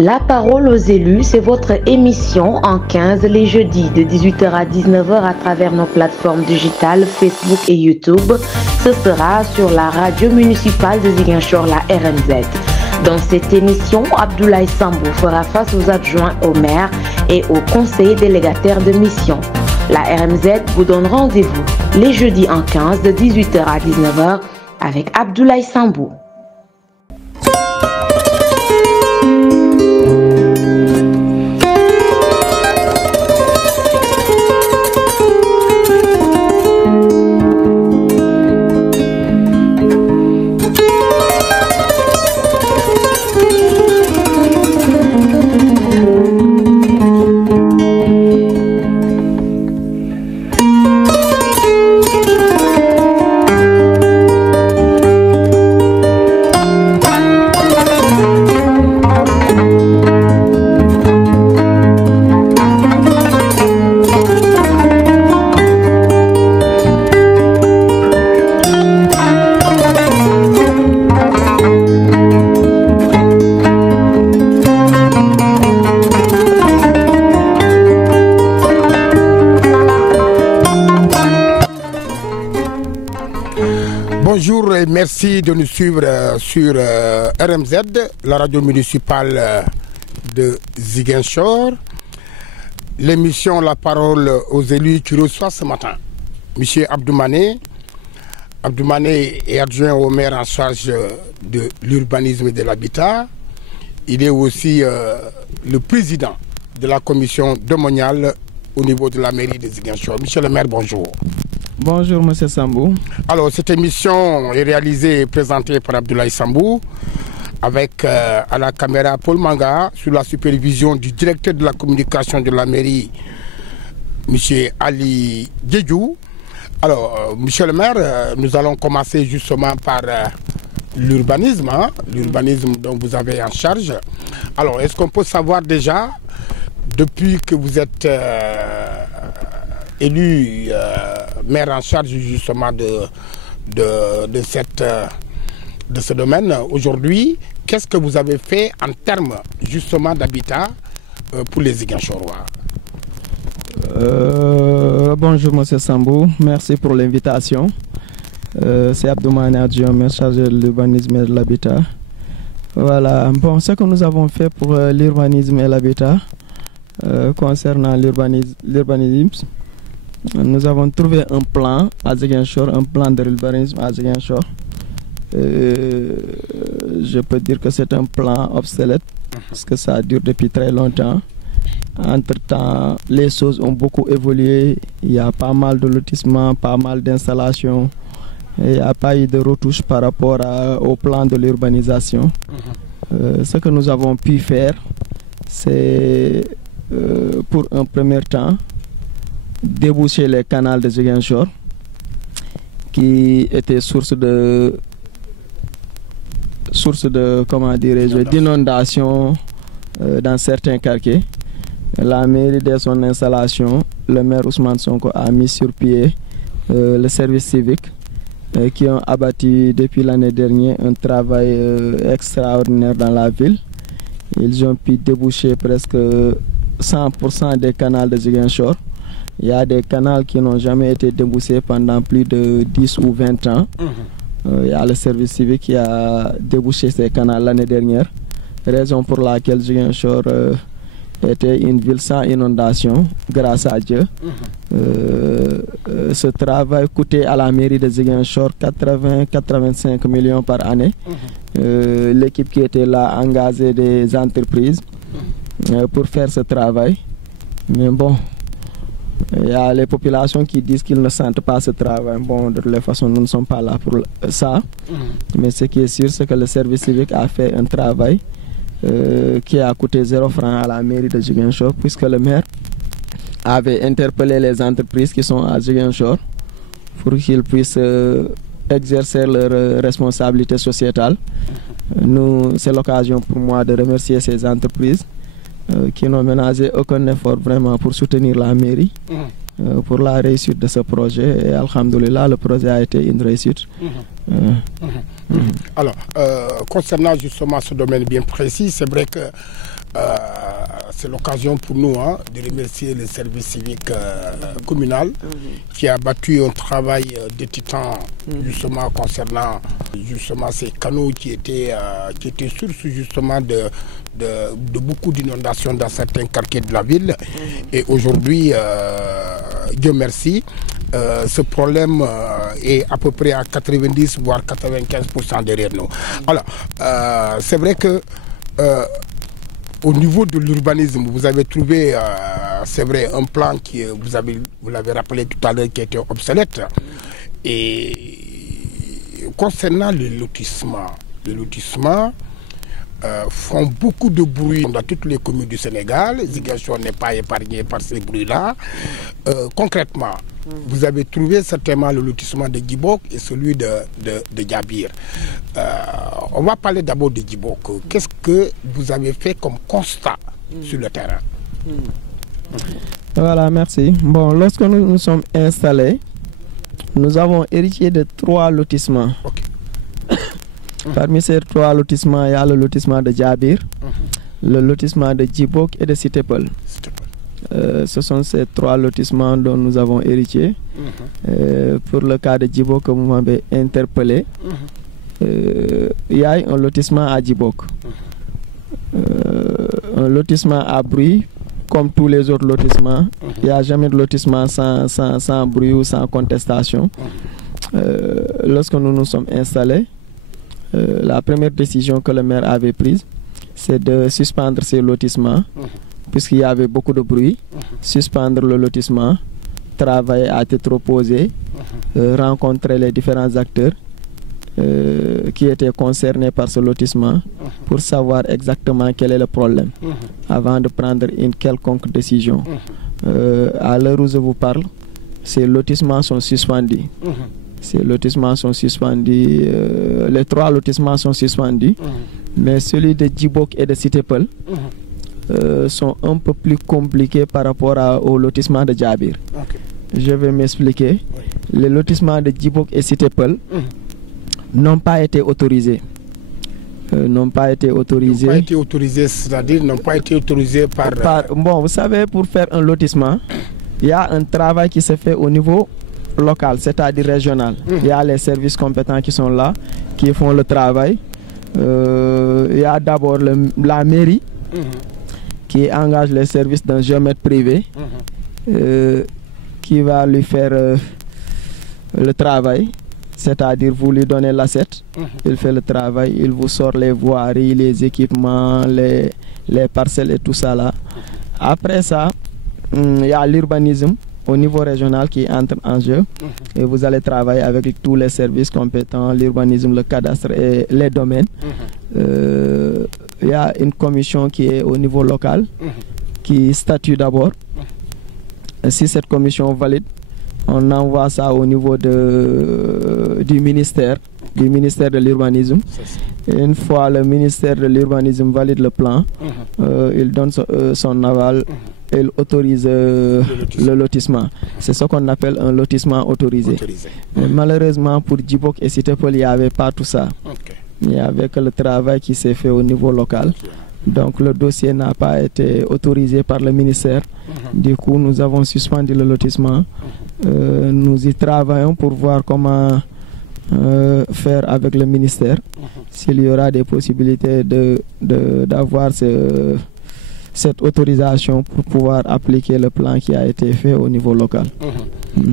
La parole aux élus, c'est votre émission en 15 les jeudis de 18h à 19h à travers nos plateformes digitales Facebook et YouTube. Ce sera sur la radio municipale de Ziguinchor, la RMZ. Dans cette émission, Abdoulaye Sambou fera face aux adjoints au maire et aux conseillers délégataires de mission. La RMZ vous donne rendez-vous les jeudis en 15 de 18h à 19h avec Abdoulaye Sambou. Bonjour et merci de nous suivre sur RMZ, la radio municipale de Ziguinchor. L'émission La parole aux élus qui reçoit ce matin M. Abdoumané. Abdoumané est adjoint au maire en charge de l'urbanisme et de l'habitat. Il est aussi le président de la commission domaniale au niveau de la mairie de Ziguinchor. Monsieur le maire, bonjour. Bonjour, M. Sambou. Alors, cette émission est réalisée et présentée par Abdoulaye Sambou avec à la caméra Paul Manga sous la supervision du directeur de la communication de la mairie, M. Ali Djedjou. Alors, monsieur le maire, nous allons commencer justement par l'urbanisme, l'urbanisme dont vous avez en charge. Alors, est-ce qu'on peut savoir déjà, depuis que vous êtes élu maire en charge justement de ce domaine aujourd'hui, qu'est-ce que vous avez fait en termes justement d'habitat pour les Ziguinchorois? Bonjour M. Sambou, merci pour l'invitation. C'est Abdoumané adjoint maire chargé de l'urbanisme et de l'habitat. Voilà, bon, ce que nous avons fait pour l'urbanisme et l'habitat concernant l'urbanisme, nous avons trouvé un plan à Ziguinchor, un plan de l'urbanisme à Ziguinchor. Je peux dire que c'est un plan obsolète parce que ça dure depuis très longtemps. Entre-temps, les choses ont beaucoup évolué. Il y a pas mal de lotissements, pas mal d'installations. Il n'y a pas eu de retouches par rapport au plan de l'urbanisation. Ce que nous avons pu faire, c'est pour un premier temps déboucher les canaux de Ziguinchor qui étaient source de comment dirais-je, d'inondation dans certains quartiers. La mairie dès son installation, le maire Ousmane Sonko a mis sur pied le service civique qui ont abattu depuis l'année dernière un travail extraordinaire dans la ville. Ils ont pu déboucher presque 100% des canaux de Ziguinchor. Il y a des canaux qui n'ont jamais été débouchés pendant plus de 10 ou 20 ans. Il y a le service civique qui a débouché ces canaux l'année dernière. Raison pour laquelle Ziguinchor était une ville sans inondation, grâce à Dieu. Ce travail coûtait à la mairie de Ziguinchor 80-85 millions par année. L'équipe qui était là a engagé des entreprises pour faire ce travail. Mais bon, il y a les populations qui disent qu'ils ne sentent pas ce travail. Bon, de toute façon, nous ne sommes pas là pour ça. Mais ce qui est sûr, c'est que le service civique a fait un travail qui a coûté 0 francs à la mairie de Ziguinchor, puisque le maire avait interpellé les entreprises qui sont à Ziguinchor pour qu'ils puissent exercer leurs responsabilités sociétales. C'est l'occasion pour moi de remercier ces entreprises qui n'ont ménagé aucun effort vraiment pour soutenir la mairie pour la réussite de ce projet. Et alhamdoulilah, le projet a été une réussite. Alors, concernant justement ce domaine bien précis, c'est vrai que c'est l'occasion pour nous de remercier le service civique communal qui a battu un travail de titan justement concernant justement ces canaux qui étaient source justement de beaucoup d'inondations dans certains quartiers de la ville. Et aujourd'hui, Dieu merci, ce problème est à peu près à 90 voire 95% derrière nous. Alors, c'est vrai que au niveau de l'urbanisme, vous avez trouvé, c'est vrai, un plan qui, vous l'avez rappelé tout à l'heure, qui était obsolète. Et concernant le lotissement font beaucoup de bruit dans toutes les communes du Sénégal. Ziguinchor n'est pas épargné par ces bruits-là. Concrètement, vous avez trouvé certainement le lotissement de Djibok et celui de Djabir. On va parler d'abord de Djibok. Qu'est-ce que vous avez fait comme constat sur le terrain? Voilà, merci. Bon, lorsque nous sommes installés, nous avons hérité de 3 lotissements. Okay. Parmi ces 3 lotissements, il y a le lotissement de Djabir, le lotissement de Djibok et de Citépel. Ce sont ces 3 lotissements dont nous avons hérité. Pour le cas de Djibok que vous m'avez interpellé, il y a un lotissement à Djibok. Un lotissement à bruit, comme tous les autres lotissements. Il n'y a jamais de lotissement sans bruit ou sans contestation. Lorsque nous nous sommes installés, la première décision que le maire avait prise, c'est de suspendre ces lotissements, puisqu'il y avait beaucoup de bruit, suspendre le lotissement, travailler à tête reposée, rencontrer les différents acteurs qui étaient concernés par ce lotissement pour savoir exactement quel est le problème avant de prendre une quelconque décision. À l'heure où je vous parle, ces lotissements sont suspendus. Ces lotissements sont suspendus, les 3 lotissements sont suspendus, mais celui de Djibok et de Citépel sont un peu plus compliqués par rapport au lotissement de Djabir. Je vais m'expliquer. Les lotissements de Djibok et Citépel n'ont pas été autorisés. N'ont pas été autorisés. C'est-à-dire n'ont pas été autorisés par... Bon, vous savez, pour faire un lotissement, il y a un travail qui se fait au niveau local, c'est-à-dire régional. Il y a les services compétents qui sont là, qui font le travail. Il y a d'abord la mairie qui engage les services d'un géomètre privé qui va lui faire le travail. C'est-à-dire vous lui donnez l'assiette, il fait le travail, il vous sort les voiries, les équipements, les parcelles et tout ça là. Après ça, il y a l'urbanisme au niveau régional qui entre en jeu et vous allez travailler avec tous les services compétents, l'urbanisme, le cadastre et les domaines. Il y a une commission qui est au niveau local qui statue d'abord. Si cette commission valide, on envoie ça au niveau du ministère de l'urbanisme. Une fois le ministère de l'urbanisme valide le plan, il donne son aval, il autorise le lotissement. C'est ce qu'on appelle un lotissement autorisé. Mais malheureusement pour Djibok et Citépel, il n'y avait pas tout ça. Il n'y avait que le travail qui s'est fait au niveau local. Donc le dossier n'a pas été autorisé par le ministère. Du coup, nous avons suspendu le lotissement. Nous y travaillons pour voir comment faire avec le ministère. S'il y aura des possibilités d'avoir cette autorisation pour pouvoir appliquer le plan qui a été fait au niveau local.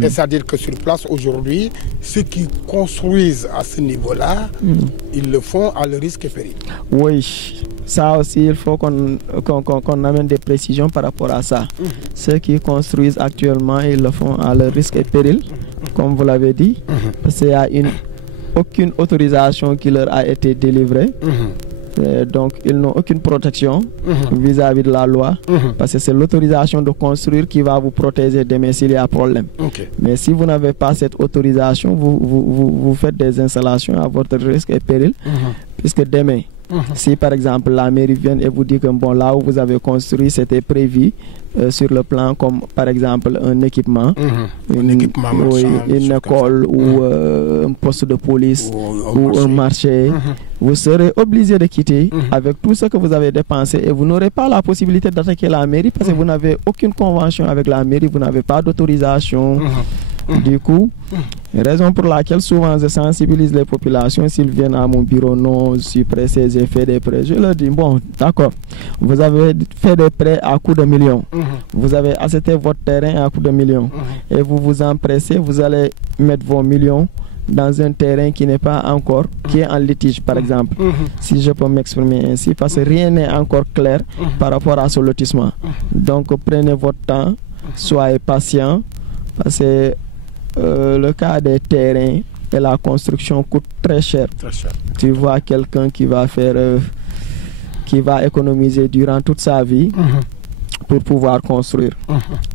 Et c'est-à-dire que sur place aujourd'hui, ceux qui construisent à ce niveau-là, ils le font à leur risque et péril. Oui, ça aussi, il faut qu'on amène des précisions par rapport à ça. Ceux qui construisent actuellement, ils le font à leur risque et péril, comme vous l'avez dit, parce qu'il n'y a aucune autorisation qui leur a été délivrée. Donc, ils n'ont aucune protection vis-à-vis de la loi, parce que c'est l'autorisation de construire qui va vous protéger demain s'il y a problème. Mais si vous n'avez pas cette autorisation, vous faites des installations à votre risque et péril, puisque demain, Si par exemple la mairie vient et vous dit que bon, là où vous avez construit, c'était prévu sur le plan comme par exemple un équipement, un équipement marchand, une école ou un poste de police ou un marché, vous serez obligé de quitter avec tout ce que vous avez dépensé et vous n'aurez pas la possibilité d'attaquer la mairie parce que vous n'avez aucune convention avec la mairie, vous n'avez pas d'autorisation. Du coup, raison pour laquelle souvent je sensibilise les populations s'ils viennent à mon bureau, non, je suis pressé, j'ai fait des prêts. Je leur dis, bon, d'accord, vous avez fait des prêts à coût de millions, vous avez acheté votre terrain à coût de millions et vous vous empressez, vous allez mettre vos millions dans un terrain qui n'est pas encore, qui est en litige par exemple, si je peux m'exprimer ainsi, parce que rien n'est encore clair par rapport à ce lotissement. Donc prenez votre temps, soyez patient, parce que le cas des terrains et la construction coûte très cher. Tu vois quelqu'un qui va faire, qui va économiser durant toute sa vie pour pouvoir construire.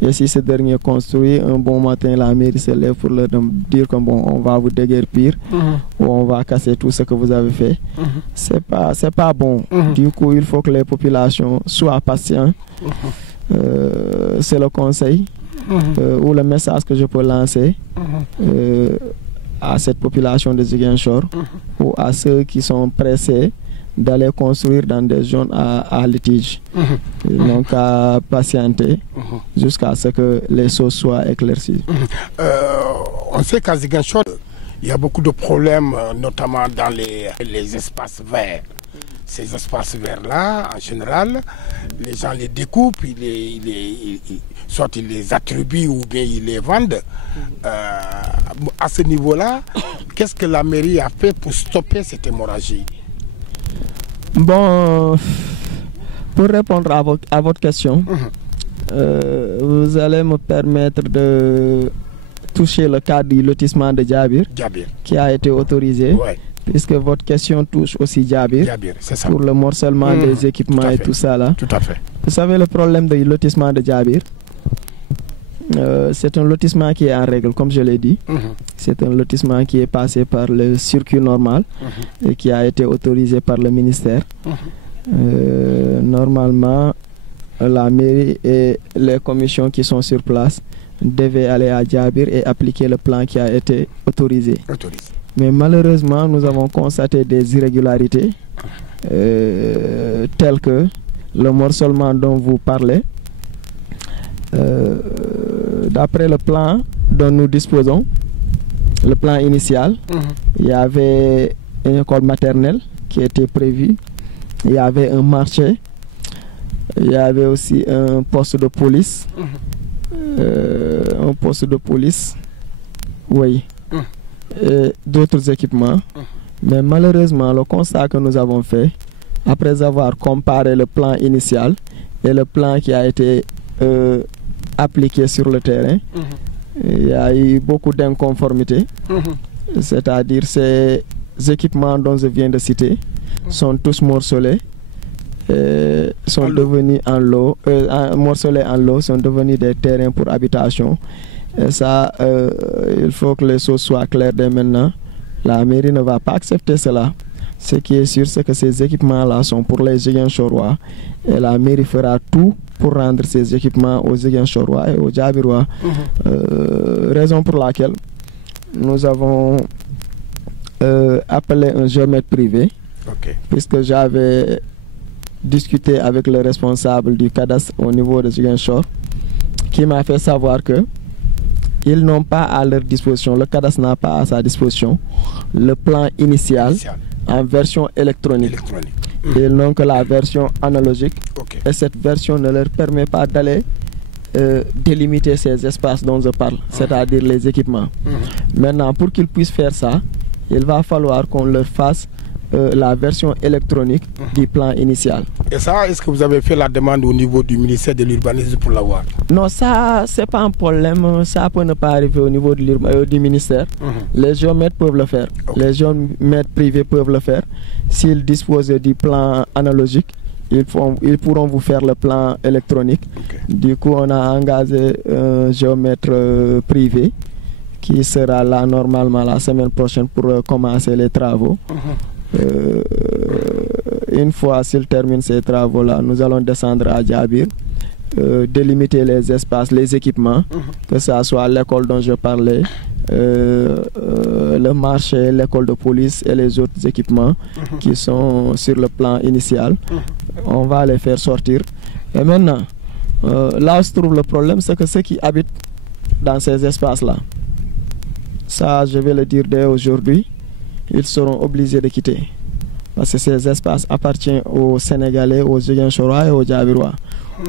Et si ce dernier construit, un bon matin, la mairie se lève pour leur dire que bon, on va vous déguerpir ou on va casser tout ce que vous avez fait. C'est pas bon. Du coup, il faut que les populations soient patientes. C'est le conseil. Ou le message que je peux lancer à cette population de Ziguinchor ou à ceux qui sont pressés d'aller construire dans des zones à litige. Donc à patienter jusqu'à ce que les choses soient éclaircies. On sait qu'à Ziguinchor, il y a beaucoup de problèmes, notamment dans les espaces verts. Ces espaces verts-là, en général, les gens les découpent, soit ils les attribuent ou bien ils les vendent. À ce niveau-là, qu'est-ce que la mairie a fait pour stopper cette hémorragie? Bon, pour répondre à votre question, vous allez me permettre de toucher le cas du lotissement de Djabir, qui a été autorisé. Ouais. Puisque votre question touche aussi Djabir, pour le morcellement des équipements et tout ça là. Tout à fait. Vous savez le problème du lotissement de Djabir, c'est un lotissement qui est en règle, comme je l'ai dit. C'est un lotissement qui est passé par le circuit normal et qui a été autorisé par le ministère. Normalement, la mairie et les commissions qui sont sur place devaient aller à Djabir et appliquer le plan qui a été autorisé. Mais malheureusement, nous avons constaté des irrégularités telles que le morcellement dont vous parlez. D'après le plan dont nous disposons, le plan initial, il y avait une école maternelle qui était prévue, il y avait un marché, il y avait aussi un poste de police, oui, et d'autres équipements. Mais malheureusement, le constat que nous avons fait, après avoir comparé le plan initial et le plan qui a été appliqué sur le terrain, il y a eu beaucoup d'inconformités. C'est-à-dire ces équipements dont je viens de citer sont tous morcelés, sont devenus morcelés en lot, sont devenus des terrains pour habitation. Et ça, il faut que les choses soient claires dès maintenant. La mairie ne va pas accepter cela. Ce qui est sûr, c'est que ces équipements-là sont pour les Ziguinchorois. Et la mairie fera tout pour rendre ces équipements aux Ziguinchorois et aux Djabirois. Raison pour laquelle nous avons appelé un géomètre privé. Puisque j'avais discuté avec le responsable du cadastre au niveau de Ziguinchor, qui m'a fait savoir que ils n'ont pas à leur disposition, le cadastre n'a pas à sa disposition le plan initial en version électronique. Ils n'ont que la version analogique et cette version ne leur permet pas d'aller délimiter ces espaces dont je parle, c'est-à-dire les équipements. Maintenant, pour qu'ils puissent faire ça, il va falloir qu'on leur fasse la version électronique du plan initial. Et ça, est-ce que vous avez fait la demande au niveau du ministère de l'Urbanisme pour l'avoir? Non, ça, c'est pas un problème. Ça peut ne pas arriver au niveau du ministère. Les géomètres peuvent le faire. Les géomètres privés peuvent le faire. S'ils disposent du plan analogique, ils pourront vous faire le plan électronique. Du coup, on a engagé un géomètre privé qui sera là normalement la semaine prochaine pour commencer les travaux. une fois s'il termine ces travaux-là, nous allons descendre à Djabir, délimiter les espaces, les équipements, que ce soit l'école dont je parlais, le marché, l'école de police et les autres équipements qui sont sur le plan initial. On va les faire sortir. Et maintenant, là où se trouve le problème, c'est que ceux qui habitent dans ces espaces-là, ça je vais le dire dès aujourd'hui, ils seront obligés de quitter. Parce que ces espaces appartiennent aux Sénégalais, aux Ziguinchorois et aux Djabirois.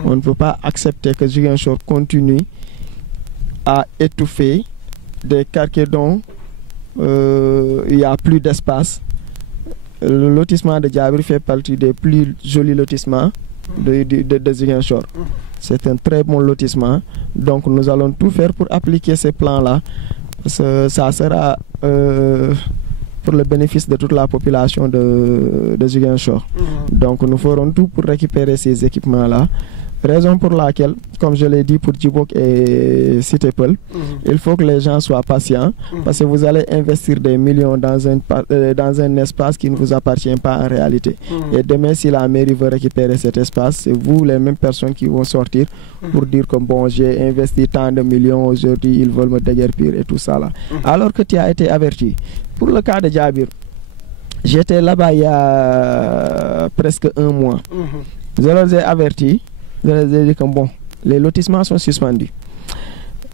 On ne peut pas accepter que Ziguinchor continue à étouffer des quartiers dont il n'y a plus d'espace. Le lotissement de Djabir fait partie des plus jolis lotissements de Ziguinchor. C'est un très bon lotissement. Donc nous allons tout faire pour appliquer ces plans-là. Ça sera pour le bénéfice de toute la population de Ziguinchor. Donc nous ferons tout pour récupérer ces équipements-là. Raison pour laquelle, comme je l'ai dit pour Djibok et Cité Peul, il faut que les gens soient patients parce que vous allez investir des millions dans un espace qui ne vous appartient pas en réalité. Et demain, si la mairie veut récupérer cet espace, c'est vous, les mêmes personnes qui vont sortir pour dire que bon, j'ai investi tant de millions aujourd'hui, ils veulent me déguerpir et tout ça là. Alors que tu as été averti. Pour le cas de Djabir, j'étais là-bas il y a presque un mois. Je leur ai averti. Je leur ai dit que bon, les lotissements sont suspendus.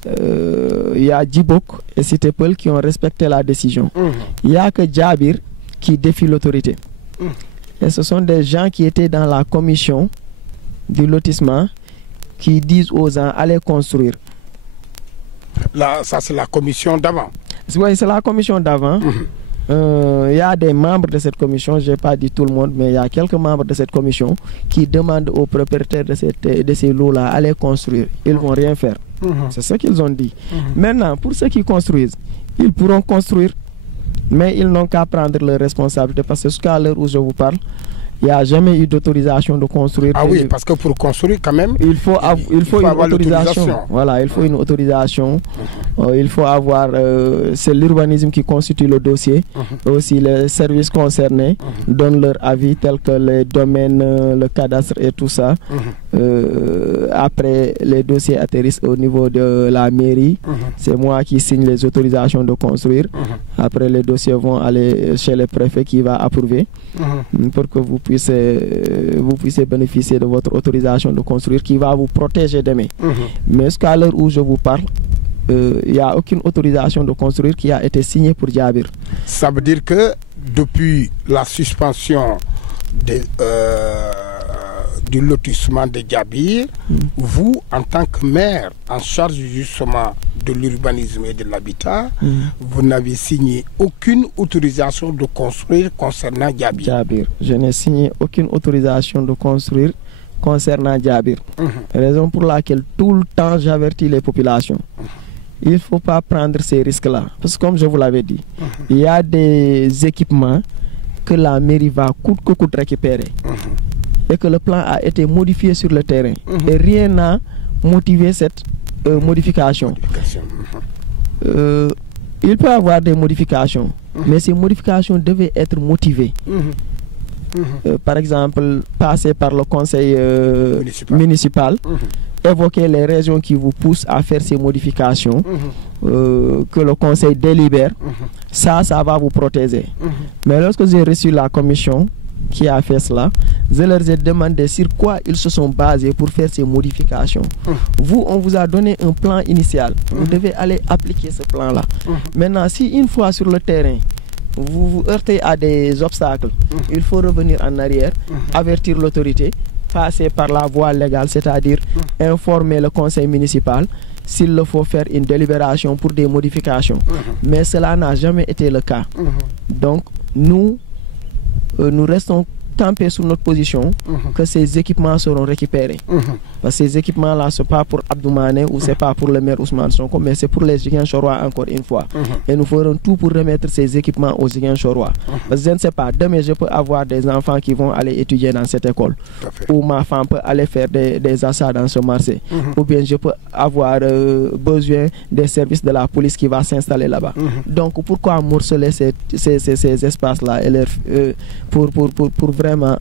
Il y a Djibok et Cité Peul qui ont respecté la décision. Il n'y a que Djabir qui défie l'autorité. Et ce sont des gens qui étaient dans la commission du lotissement qui disent aux gens allez construire. Là, ça c'est la commission d'avant. Oui, c'est la commission d'avant. Il y a des membres de cette commission, je n'ai pas dit tout le monde, mais il y a quelques membres de cette commission qui demandent aux propriétaires de ces lots-là d'aller construire. Ils ne vont rien faire. C'est ce qu'ils ont dit. Maintenant, pour ceux qui construisent, ils pourront construire, mais ils n'ont qu'à prendre leurs responsabilités parce que jusqu'à l'heure où je vous parle, il n'y a jamais eu d'autorisation de construire. Ah oui, parce que pour construire quand même, il faut une autorisation. Voilà, il faut une autorisation. Il faut avoir, c'est l'urbanisme qui constitue le dossier. Aussi les services concernés donnent leur avis tels que les domaines, le cadastre et tout ça. Après, les dossiers atterrissent au niveau de la mairie. C'est moi qui signe les autorisations de construire. Après, les dossiers vont aller chez le préfet qui va approuver pour que vous puissiez bénéficier de votre autorisation de construire qui va vous protéger demain. Mais jusqu'à l'heure où je vous parle, il n'y a aucune autorisation de construire qui a été signée pour Djabir. Ça veut dire que depuis la suspension du lotissement de Djabir, vous, en tant que maire en charge justement de l'urbanisme et de l'habitat, vous n'avez signé aucune autorisation de construire concernant Djabir. Je n'ai signé aucune autorisation de construire concernant Djabir. Raison pour laquelle tout le temps j'avertis les populations. Il ne faut pas prendre ces risques-là. Parce que comme je vous l'avais dit, il y a des équipements que la mairie va coûte que coûte récupérer. Et que le plan a été modifié sur le terrain. Et rien n'a motivé cette modification. Il peut y avoir des modifications, mais ces modifications devaient être motivées. Par exemple, passer par le conseil municipal, évoquer les raisons qui vous poussent à faire ces modifications, que le conseil délibère, ça va vous protéger. Mais lorsque j'ai reçu la commission qui a fait cela, je leur ai demandé sur quoi ils se sont basés pour faire ces modifications. Vous, on vous a donné un plan initial. Vous devez aller appliquer ce plan-là. Maintenant, si une fois sur le terrain, vous vous heurtez à des obstacles, il faut revenir en arrière, avertir l'autorité, passer par la voie légale, c'est-à-dire informer le conseil municipal s'il le faut faire une délibération pour des modifications. Mais cela n'a jamais été le cas. Donc, nous restons campés sur notre position que ces équipements seront récupérés. Parce que ces équipements-là, ce n'est pas pour Abdoumane ou ce n'est pas pour le maire Ousmane Sonko, mais c'est pour les Ziguinchorois encore une fois. Et nous ferons tout pour remettre ces équipements aux Ziguinchorois. Parce que je ne sais pas, demain je peux avoir des enfants qui vont aller étudier dans cette école. Ou ma femme peut aller faire des achats dans ce marché. Ou bien je peux avoir besoin des services de la police qui va s'installer là-bas. Donc pourquoi morceler ces espaces-là pour vraiment vraiment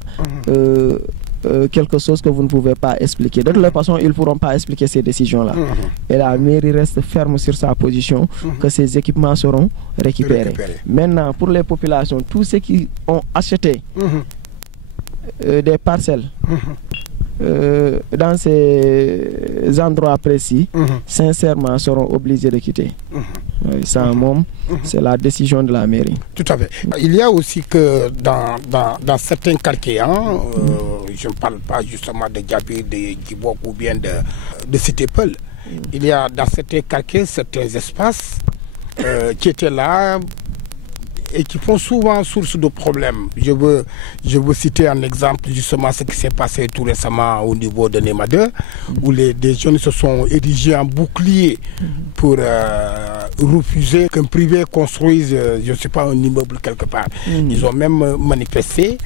quelque chose que vous ne pouvez pas expliquer. De toute façon, ils ne pourront pas expliquer ces décisions-là. Et la mairie reste ferme sur sa position que ces équipements seront récupérés. Maintenant, pour les populations, tous ceux qui ont acheté des parcelles dans ces endroits précis, sincèrement, seront obligés de quitter. Ça, c'est la décision de la mairie. Tout à fait. Il y a aussi que dans certains quartiers, je ne parle pas justement de Djabir, de Djibok ou bien de Cité Peul, il y a dans certains quartiers, certains espaces qui étaient là et qui font souvent source de problèmes. Je veux citer un exemple, justement ce qui s'est passé tout récemment au niveau de Nema 2, où des jeunes se sont érigés en bouclier pour refuser qu'un privé construise, je ne sais pas, un immeuble quelque part. Ils ont même manifesté.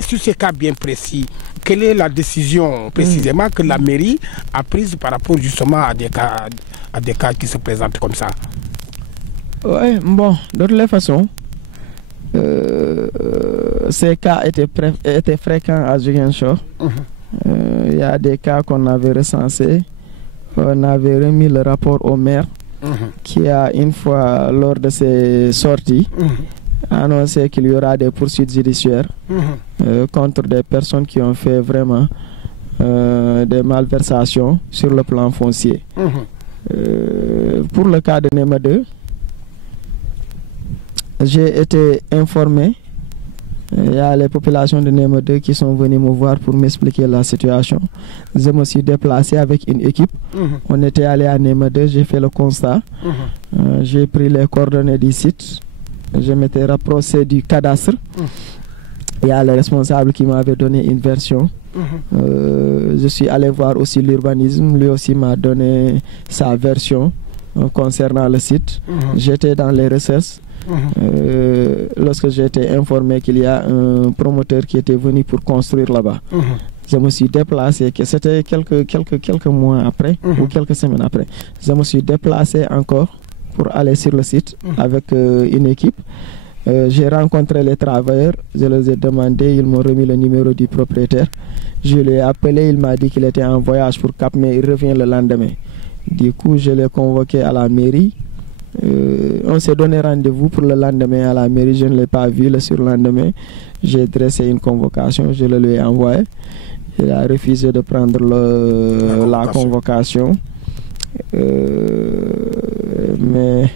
Sur ces cas bien précis, quelle est la décision précisément que la mairie a prise par rapport justement à des cas qui se présentent comme ça? Oui, bon, de toutes les façons, ces cas étaient fréquents à Ziguinchor. Il y a des cas qu'on avait recensés. On avait remis le rapport au maire qui a, une fois lors de ses sorties, annoncé qu'il y aura des poursuites judiciaires contre des personnes qui ont fait vraiment des malversations sur le plan foncier. Pour le cas de Nema 2, j'ai été informé. Il y a les populations de Nema 2 qui sont venues me voir pour m'expliquer la situation. Je me suis déplacé avec une équipe. On était allé à Nema 2, j'ai fait le constat. J'ai pris les coordonnées du site. Je m'étais rapproché du cadastre. Il y a le responsable qui m'avait donné une version. Je suis allé voir aussi l'urbanisme. Lui aussi m'a donné sa version concernant le site. J'étais dans les recherches. Lorsque j'ai été informé qu'il y a un promoteur qui était venu pour construire là-bas, je me suis déplacé, que c'était quelques mois après ou quelques semaines après. Je me suis déplacé encore pour aller sur le site avec une équipe. J'ai rencontré les travailleurs, je les ai demandé, ils m'ont remis le numéro du propriétaire. Je l'ai appelé, il m'a dit qu'il était en voyage pour Cap, mais il revient le lendemain. Du coup, je l'ai convoqué à la mairie. On s'est donné rendez-vous pour le lendemain à la mairie. Je ne l'ai pas vu le surlendemain. J'ai dressé une convocation, je le lui ai envoyé. Il a refusé de prendre la convocation. Mais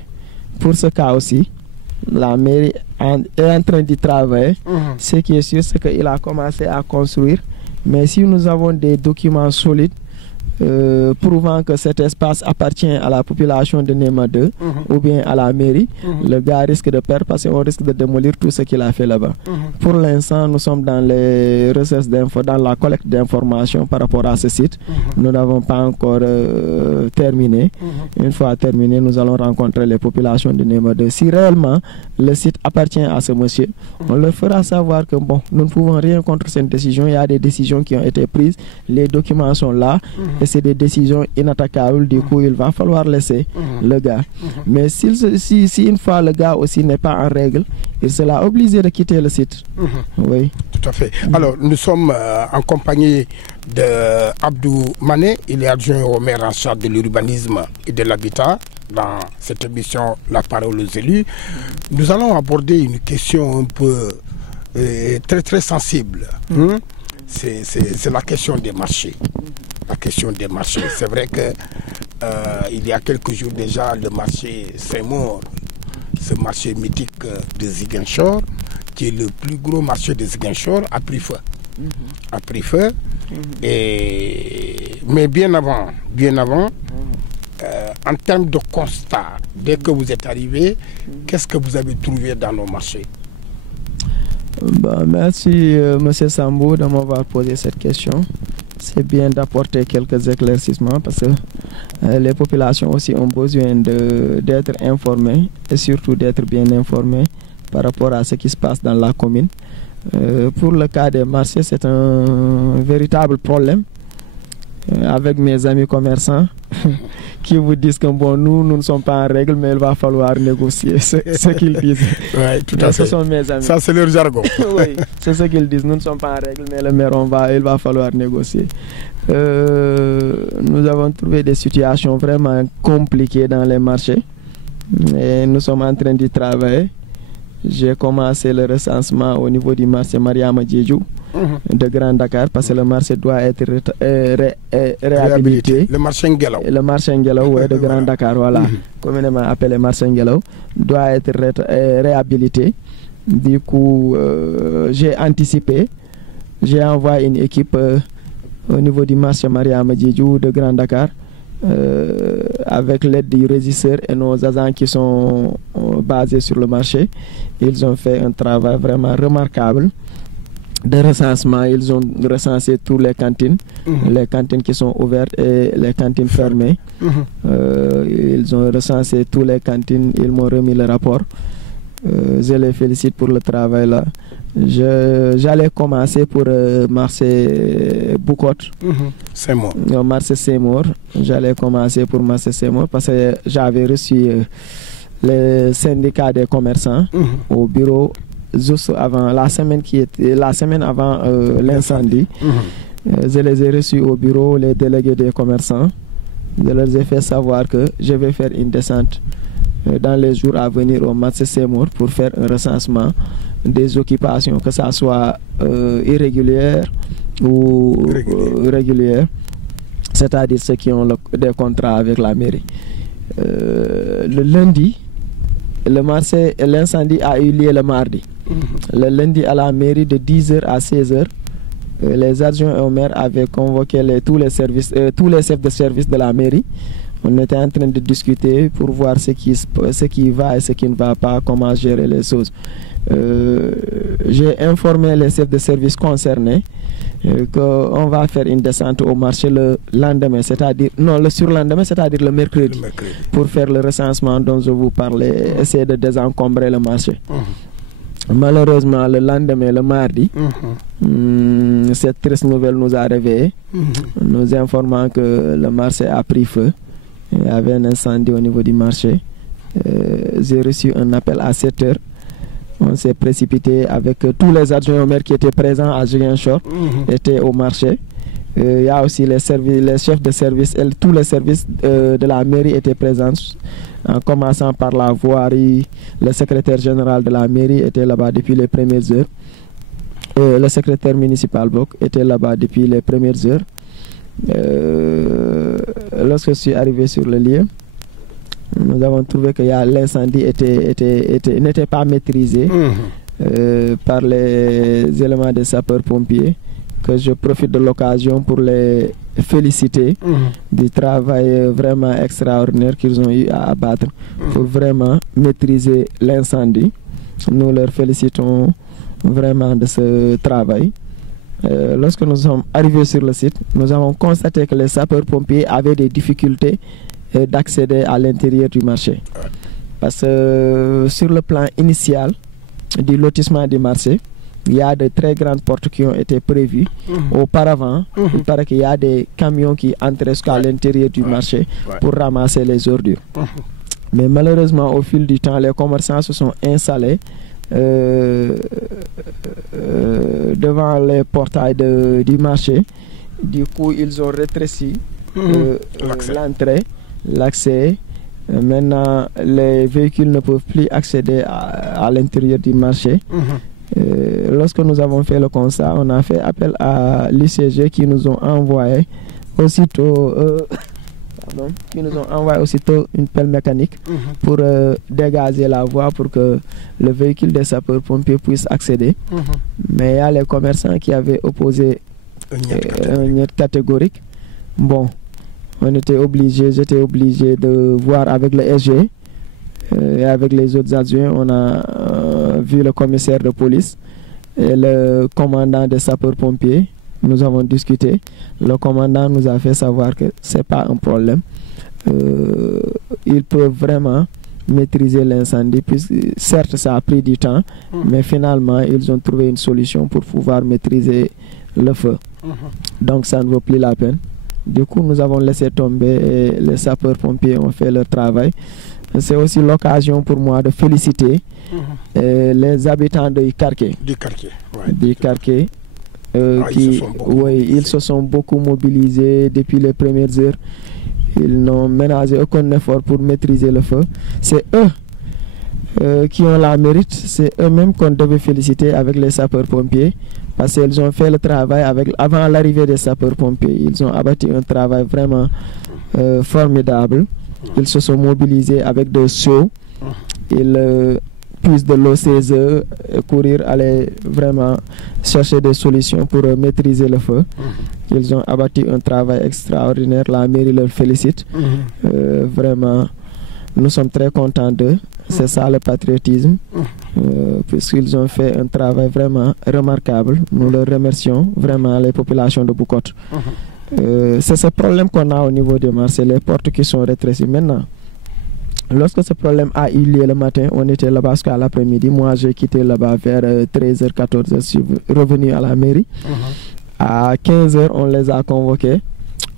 pour ce cas aussi, la mairie est en train d'y travailler. Ce qui est sûr, c'est qu'il a commencé à construire. Mais si nous avons des documents solides prouvant que cet espace appartient à la population de Nema 2 ou bien à la mairie, le gars risque de perdre parce qu'on risque de démolir tout ce qu'il a fait là-bas. Pour l'instant, nous sommes dans les recherches d'infos, dans la collecte d'informations par rapport à ce site. Nous n'avons pas encore terminé. Une fois terminé, nous allons rencontrer les populations de Nema 2. Si réellement le site appartient à ce monsieur, on leur fera savoir que bon, nous ne pouvons rien contre cette décision. Il y a des décisions qui ont été prises, les documents sont là. Et c'est des décisions inattaquables, du coup il va falloir laisser le gars. Mais si une fois le gars aussi n'est pas en règle, il sera obligé de quitter le site. Oui. Tout à fait. Alors nous sommes en compagnie de Abdou Mané, il est adjoint au maire en charge de l'urbanisme et de l'habitat. Dans cette émission La Parole aux élus, nous allons aborder une question un peu très très sensible. C'est la question des marchés. La question des marchés. C'est vrai que il y a quelques jours déjà, le marché Saint-Maur, ce marché mythique de Ziguinchor, qui est le plus gros marché de Ziguinchor, a pris feu. A pris feu. Mais bien avant, en termes de constat, dès que vous êtes arrivé, qu'est-ce que vous avez trouvé dans nos marchés? Merci M. Sambou de m'avoir posé cette question. C'est bien d'apporter quelques éclaircissements parce que les populations aussi ont besoin d'être informées et surtout d'être bien informées par rapport à ce qui se passe dans la commune. Pour le cas des marchés, c'est un véritable problème avec mes amis commerçants qui vous disent que bon, nous ne sommes pas en règle, mais il va falloir négocier. C'est ce qu'ils disent. Oui, tout à fait. Ce sont mes amis. Ça, c'est leur jargon. Oui, c'est ce qu'ils disent. Nous ne sommes pas en règle, mais le maire, il va falloir négocier. Nous avons trouvé des situations vraiment compliquées dans les marchés. Et nous sommes en train d'y travailler. J'ai commencé le recensement au niveau du marché Mariama Diédhiou de Grand Dakar parce que le marché doit être réhabilité. Le marché Ngelaw. Le marché Ngelaw, ouais, de Grand Dakar, voilà, communément appelé marché Ngelaw, doit être réhabilité. Du coup, j'ai anticipé. J'ai envoyé une équipe au niveau du marché Mariama Diédhiou de Grand Dakar. Avec l'aide du régisseur et nos agents qui sont basés sur le marché. Ils ont fait un travail vraiment remarquable de recensement. Ils ont recensé toutes les cantines qui sont ouvertes et les cantines fermées. Ils ont recensé toutes les cantines, ils m'ont remis le rapport. Je les félicite pour le travail là. J'allais commencer pour marché Boucotte. Seymour. Marché Seymour. J'allais commencer pour marché Seymour parce que j'avais reçu le syndicat des commerçants au bureau juste avant la semaine avant l'incendie. Je les ai reçus au bureau, les délégués des commerçants. Je leur ai fait savoir que je vais faire une descente dans les jours à venir au marché Seymour pour faire un recensement des occupations, que ça soit irrégulière ou régulière, c'est-à-dire ceux qui ont des contrats avec la mairie. Le lundi, l'incendie a eu lieu le mardi. Le lundi à la mairie de 10h à 16h, les adjoints au maire avaient convoqué tous les chefs de service de la mairie. On était en train de discuter pour voir ce qui va et ce qui ne va pas, comment gérer les choses. J'ai informé les chefs de service concernés qu'on va faire une descente au marché le lendemain, le surlendemain, c'est-à-dire le mercredi, pour faire le recensement dont je vous parlais, essayer de désencombrer le marché. Malheureusement, le lendemain, le mardi, cette triste nouvelle nous a réveillés, nous informant que le marché a pris feu. Il y avait un incendie au niveau du marché. J'ai reçu un appel à 7h. On s'est précipité avec tous les adjoints au maire qui étaient présents à Ziguinchor, étaient au marché. Il y a aussi les chefs de service, tous les services de la mairie étaient présents, en commençant par la voirie. Le secrétaire général de la mairie était là-bas depuis les premières heures. Le secrétaire municipal était là-bas depuis les premières heures. Lorsque je suis arrivé sur le lieu, nous avons trouvé que l'incendie n'était pas maîtrisé par les éléments des sapeurs-pompiers, que je profite de l'occasion pour les féliciter du travail vraiment extraordinaire qu'ils ont eu à abattre pour vraiment maîtriser l'incendie. Nous leur félicitons vraiment de ce travail. Lorsque nous sommes arrivés sur le site, nous avons constaté que les sapeurs-pompiers avaient des difficultés d'accéder à l'intérieur du marché. Parce que sur le plan initial du lotissement du marché, il y a de très grandes portes qui ont été prévues. Auparavant, il paraît qu'il y a des camions qui entrent jusqu'à l'intérieur du marché pour ramasser les ordures. Mais malheureusement, au fil du temps, les commerçants se sont installés devant les portails du marché. Du coup, ils ont rétréci l'entrée, l'accès. Maintenant, les véhicules ne peuvent plus accéder à l'intérieur du marché. Lorsque nous avons fait le constat, on a fait appel à l'ICG qui nous ont envoyé aussitôt une pelle mécanique pour dégager la voie pour que le véhicule des sapeurs-pompiers puisse accéder. Mais il y a les commerçants qui avaient opposé un niet catégorique. Bon, j'étais obligé de voir avec le SG et avec les autres adjoints. On a vu le commissaire de police et le commandant des sapeurs-pompiers. Nous avons discuté. Le commandant nous a fait savoir que ce n'est pas un problème. Ils peuvent vraiment maîtriser l'incendie. Certes, ça a pris du temps, mais finalement, ils ont trouvé une solution pour pouvoir maîtriser le feu. Donc, ça ne vaut plus la peine. Du coup, nous avons laissé tomber et les sapeurs-pompiers ont fait leur travail. C'est aussi l'occasion pour moi de féliciter les habitants de Ikarké. Ils se sont beaucoup mobilisés depuis les premières heures. Ils n'ont ménagé aucun effort pour maîtriser le feu. C'est eux qui ont la mérite, c'est eux-mêmes qu'on devait féliciter avec les sapeurs-pompiers, parce qu'ils ont fait le travail avant l'arrivée des sapeurs-pompiers. Ils ont abattu un travail vraiment formidable. Ils se sont mobilisés avec des seaux. Ils puissent de l'eau chez eux, courir, aller vraiment chercher des solutions pour maîtriser le feu. Ils ont abattu un travail extraordinaire. La mairie leur félicite. Vraiment, nous sommes très contents d'eux. C'est ça le patriotisme, puisqu'ils ont fait un travail vraiment remarquable. Nous leur remercions vraiment, les populations de Boucotte. C'est ce problème qu'on a au niveau des marchés, les portes qui sont rétrécies. Maintenant, lorsque ce problème a eu lieu le matin, on était là-bas jusqu'à l'après-midi. Moi, j'ai quitté là-bas vers 13h, 14h, je suis revenu à la mairie. À 15h, on les a convoqués.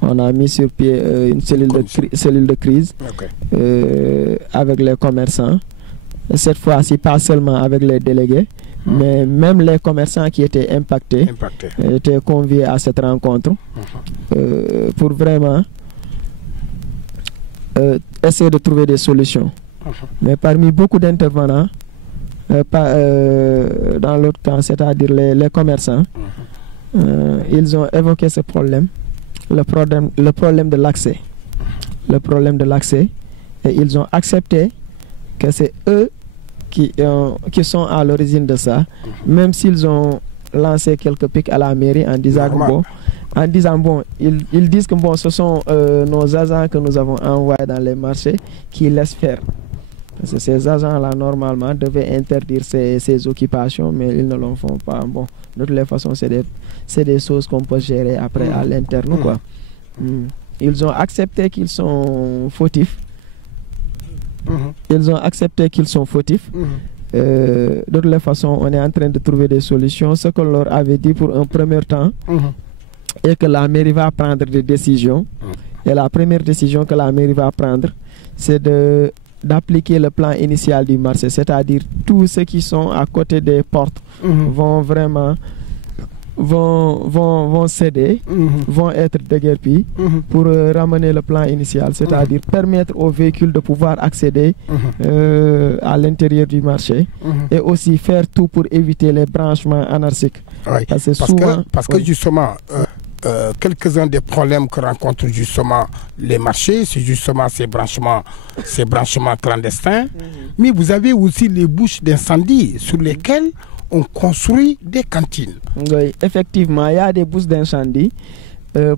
On a mis sur pied une cellule de crise avec les commerçants. Cette fois-ci, pas seulement avec les délégués, mais même les commerçants qui étaient impactés étaient conviés à cette rencontre pour vraiment essayer de trouver des solutions. Mais parmi beaucoup d'intervenants, dans l'autre camp, c'est-à-dire les commerçants, ils ont évoqué ce problème. Le problème de l'accès. Le problème de l'accès. Et ils ont accepté que c'est eux qui sont à l'origine de ça. Même s'ils ont lancé quelques pics à la mairie en disant ils disent que ce sont nos agents que nous avons envoyés dans les marchés qui laissent faire. Parce que ces agents-là, normalement, devaient interdire ces occupations, mais ils ne le font pas. Bon, de toutes les façons, c'est des choses qu'on peut gérer après à l'interne, quoi. Ils ont accepté qu'ils sont fautifs. Ils ont accepté qu'ils sont fautifs. De toutes les façons, on est en train de trouver des solutions. Ce qu'on leur avait dit pour un premier temps, et que la mairie va prendre des décisions. Et la première décision que la mairie va prendre, c'est d'appliquer le plan initial du marché, c'est-à-dire tous ceux qui sont à côté des portes vont vraiment vont céder, vont être déguerpis pour ramener le plan initial, c'est-à-dire permettre aux véhicules de pouvoir accéder à l'intérieur du marché et aussi faire tout pour éviter les branchements anarchiques. Oui, parce que justement, quelques-uns des problèmes que rencontrent justement les marchés, c'est justement ces branchements clandestins. Mais vous avez aussi les bouches d'incendie sur lesquelles on construit des cantines. Oui, effectivement, il y a des bouches d'incendie.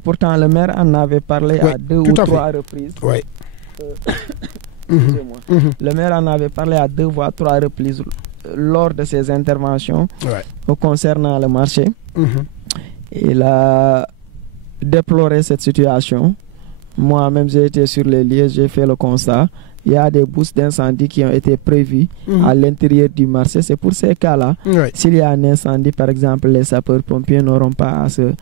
Pourtant, le maire en avait parlé à 2 ou 3 reprises. Oui. Le maire en avait parlé à 2 ou 3 reprises lors de ses interventions concernant le marché. Il a déploré cette situation. Moi-même, j'ai été sur les lieux, j'ai fait le constat. Il y a des bouches d'incendie qui ont été prévues à l'intérieur du marché. C'est pour ces cas-là, s'il y a un incendie, par exemple, les sapeurs-pompiers n'auront pas à se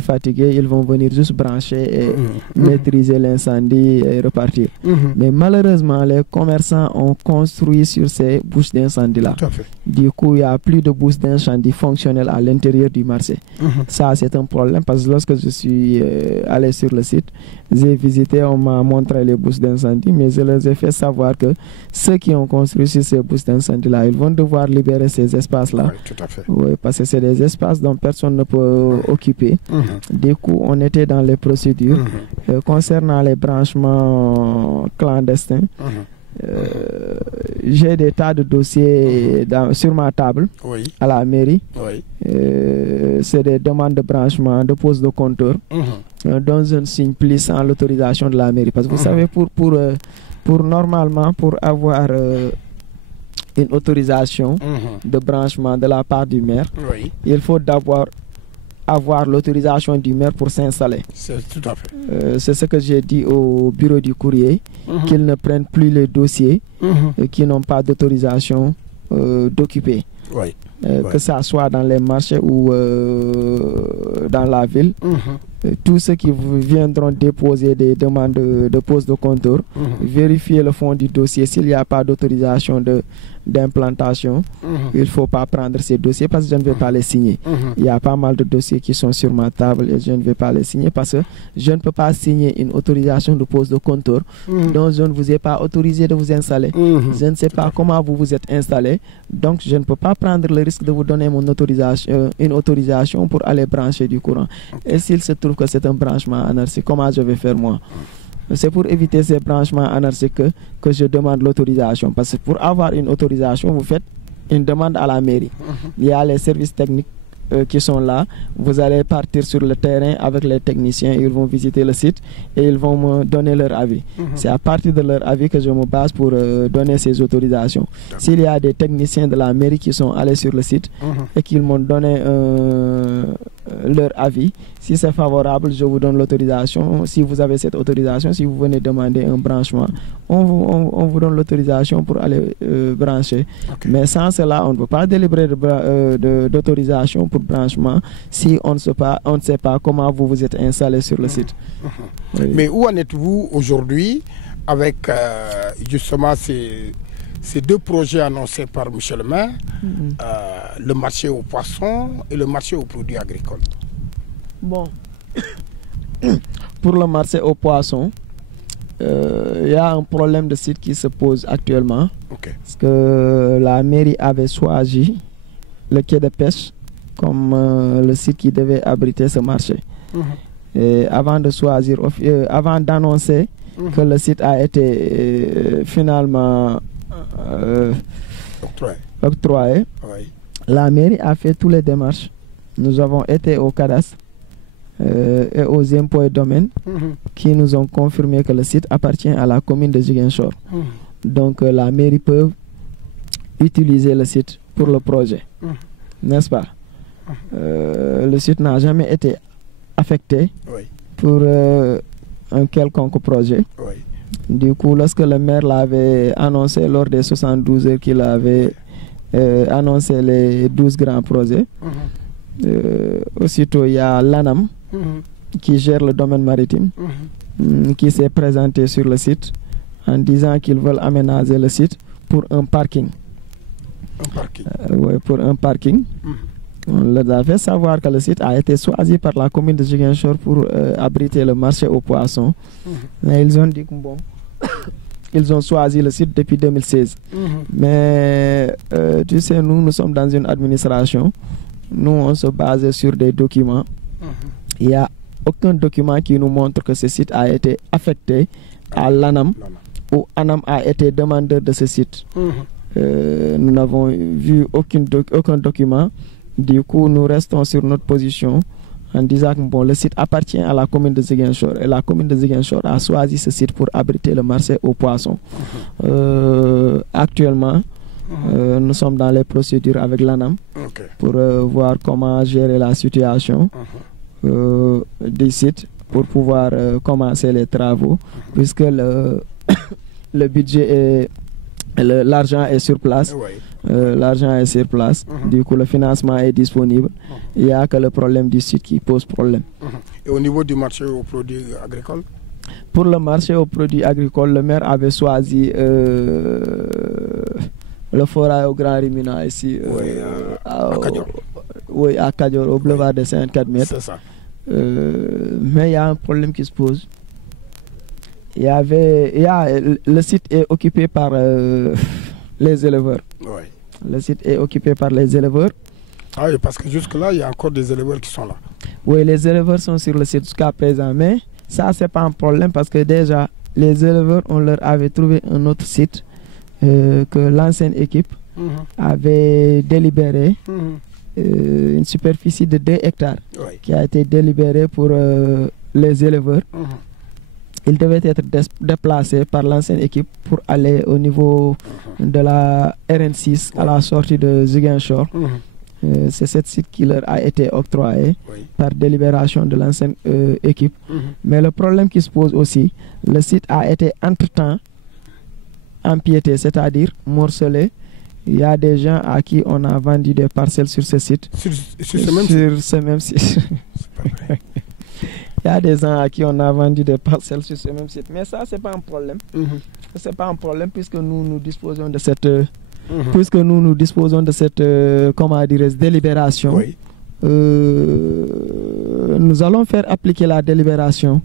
fatiguer. Ils vont venir juste brancher et maîtriser l'incendie et repartir. Mais malheureusement, les commerçants ont construit sur ces bouches d'incendie-là. Du coup, il n'y a plus de bouches d'incendie fonctionnelles à l'intérieur du marché. Ça, c'est un problème parce que lorsque je suis allé sur le site, j'ai visité, on m'a montré les bouches d'incendie, mais je leur ai fait savoir que ceux qui ont construit sur ces bouches d'incendie-là, ils vont devoir libérer ces espaces-là. Oui, tout à fait. Oui, parce que c'est des espaces dont personne ne peut occuper. Du coup, on était dans les procédures. Concernant les branchements clandestins, j'ai des tas de dossiers sur ma table à la mairie. C'est des demandes de branchement, de pose de compteur, dont je ne signe plus sans l'autorisation de la mairie. Parce que vous savez, normalement, pour avoir une autorisation de branchement de la part du maire, il faut d'abord avoir l'autorisation du maire pour s'installer. C'est tout à fait. C'est ce que j'ai dit au bureau du courrier, qu'ils ne prennent plus les dossiers qui n'ont pas d'autorisation d'occuper. Que ça soit dans les marchés ou dans la ville. tous ceux qui viendront déposer des demandes de pose de compteur, vérifier le fond du dossier. S'il n'y a pas d'autorisation d'implantation, il ne faut pas prendre ces dossiers parce que je ne vais pas les signer. Il y a pas mal de dossiers qui sont sur ma table et je ne vais pas les signer parce que je ne peux pas signer une autorisation de pose de compteur dont je ne vous ai pas autorisé de vous installer. Je ne sais pas comment vous vous êtes installé, donc je ne peux pas prendre le risque de vous donner une autorisation pour aller brancher du courant. Et s'il se trouve que c'est un branchement anarchique, comment je vais faire moi? C'est pour éviter ces branchements anarchiques que je demande l'autorisation. Parce que pour avoir une autorisation, vous faites une demande à la mairie. Il y a les services techniques qui sont là. Vous allez partir sur le terrain avec les techniciens. Ils vont visiter le site et ils vont me donner leur avis. C'est à partir de leur avis que je me base pour donner ces autorisations. S'il y a des techniciens de la mairie qui sont allés sur le site et qu'ils m'ont donné leur avis, si c'est favorable, je vous donne l'autorisation. Si vous avez cette autorisation, si vous venez demander un branchement, on vous donne l'autorisation pour aller brancher. Mais sans cela, on ne peut pas délivrer d'autorisation pour branchement si on ne sait pas comment vous vous êtes installé sur le site. Oui. Mais où en êtes-vous aujourd'hui avec justement ces deux projets annoncés par Michel le maire, le marché aux poissons et le marché aux produits agricoles? Bon, pour le marché aux poissons, il y a un problème de site qui se pose actuellement. Parce que la mairie avait choisi le quai de pêche comme le site qui devait abriter ce marché. Et avant d'annoncer que le site a été finalement octroyé, la mairie a fait toutes les démarches. Nous avons été au cadastre et aux impôts et domaines qui nous ont confirmé que le site appartient à la commune de Ziguinchor. Donc la mairie peut utiliser le site pour le projet, n'est-ce pas? Le site n'a jamais été affecté pour un quelconque projet. Du coup, lorsque le maire l'avait annoncé lors des 72 heures qu'il avait annoncé les 12 grands projets, aussitôt il y a l'ANAM qui gère le domaine maritime qui s'est présenté sur le site en disant qu'ils veulent aménager le site pour un parking. Pour un parking. On leur a fait savoir que le site a été choisi par la commune de Ziguinchor pour abriter le marché aux poissons. Et ils ont dit que bon, ils ont choisi le site depuis 2016. Mais tu sais, nous sommes dans une administration. Nous, on se base sur des documents. Il n'y a aucun document qui nous montre que ce site a été affecté à l'ANAM ou ANAM a été demandeur de ce site. Nous n'avons vu aucun document. Du coup, nous restons sur notre position en disant que bon, le site appartient à la commune de Ziguinchor et la commune de Ziguinchor a choisi ce site pour abriter le marché aux poissons. Actuellement, nous sommes dans les procédures avec l'ANAM pour voir comment gérer la situation du site pour pouvoir commencer les travaux puisque le budget est... L'argent est sur place. L'argent est sur place. Du coup, le financement est disponible. Il n'y a que le problème du site qui pose problème. Et au niveau du marché aux produits agricoles? Pour le marché aux produits agricoles, le maire avait choisi le forail au Grand Rimina ici. À Kadior. Oui, à Kadior, au boulevard de 54 mètres. C'est ça. Mais il y a un problème qui se pose. Le site est occupé par les éleveurs. Le site est occupé par les éleveurs. Ah oui, parce que jusque-là, il y a encore des éleveurs qui sont là. Oui, les éleveurs sont sur le site jusqu'à présent, mais ça, c'est pas un problème parce que déjà, les éleveurs, on leur avait trouvé un autre site que l'ancienne équipe avait délibéré, une superficie de 2 hectares qui a été délibérée pour les éleveurs. Il devait être déplacé par l'ancienne équipe pour aller au niveau de la RN6 à la sortie de Ziguinchor. C'est ce site qui leur a été octroyé par délibération de l'ancienne équipe. Mais le problème qui se pose aussi, le site a été entre-temps empiété, c'est-à-dire morcelé. Il y a des gens à qui on a vendu des parcelles sur ce site. Sur ce même site. C'est pas vrai. Il y a des gens à qui on a vendu des parcelles sur ce même site. Mais ça, c'est pas un problème. C'est pas un problème puisque nous disposons de cette... Puisque nous disposons de cette, comment dirais-je, délibération. Oui. Nous allons faire appliquer la délibération.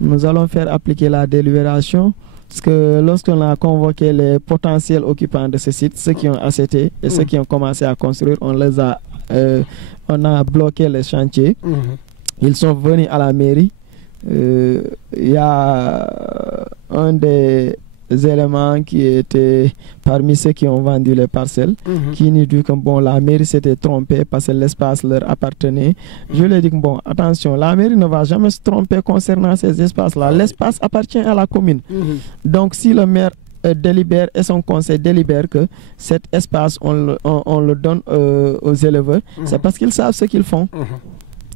Nous allons faire appliquer la délibération parce que lorsqu'on a convoqué les potentiels occupants de ce site, ceux qui ont accepté et ceux qui ont commencé à construire, on a bloqué les chantiers. Ils sont venus à la mairie. Il y a un des éléments qui étaient parmi ceux qui ont vendu les parcelles, qui nous dit que bon, la mairie s'était trompée parce que l'espace leur appartenait. Je lui ai dit que bon, attention, la mairie ne va jamais se tromper concernant ces espaces-là. L'espace appartient à la commune. Donc si le maire délibère et son conseil délibère que cet espace on le donne aux éleveurs, c'est parce qu'ils savent ce qu'ils font.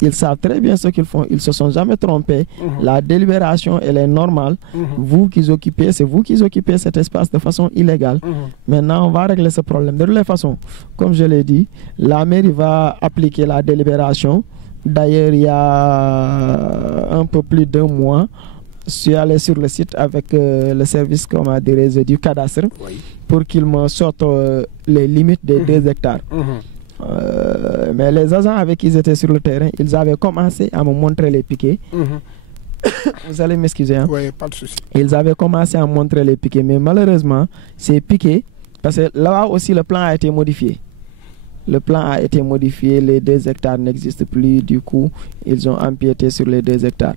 Ils savent très bien ce qu'ils font. Ils ne se sont jamais trompés. La délibération, elle est normale. C'est vous qui occupez cet espace de façon illégale. Maintenant, on va régler ce problème. De toute façon, comme je l'ai dit, la mairie va appliquer la délibération. D'ailleurs, il y a un peu plus d'1 mois, je suis allé sur le site avec le service du cadastre pour qu'ils me sortent les limites des 2 hectares. Mais les agents avec qui ils étaient sur le terrain, ils avaient commencé à me montrer les piquets. Vous allez m'excuser. Hein? Oui, pas de souci. Ils avaient commencé à montrer les piquets, mais malheureusement, ces piquets, parce que là aussi le plan a été modifié. Le plan a été modifié, les 2 hectares n'existent plus, du coup, ils ont empiété sur les 2 hectares.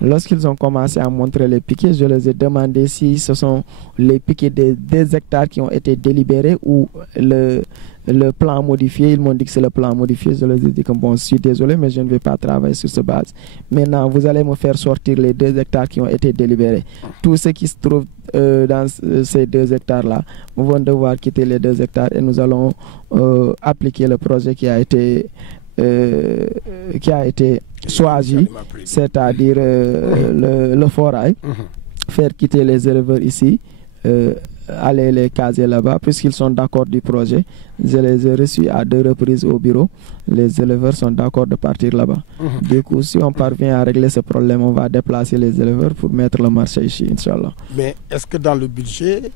Lorsqu'ils ont commencé à montrer les piquets, je les ai demandé si ce sont les piquets des 2 hectares qui ont été délibérés ou le plan modifié. Ils m'ont dit que c'est le plan modifié. Je leur ai dit que bon, je suis désolé, mais je ne vais pas travailler sur cette base. Maintenant, vous allez me faire sortir les 2 hectares qui ont été délibérés. Tous ceux qui se trouvent dans ces 2 hectares-là vont devoir quitter les 2 hectares et nous allons appliquer le projet qui a été choisi, c'est-à-dire le forail, faire quitter les éleveurs ici, aller les caser là-bas, puisqu'ils sont d'accord du projet. Je les ai reçus à 2 reprises au bureau. Les éleveurs sont d'accord de partir là-bas. Du coup, si on parvient à régler ce problème, on va déplacer les éleveurs pour mettre le marché ici, Inch'Allah. Mais est-ce que dans le budget,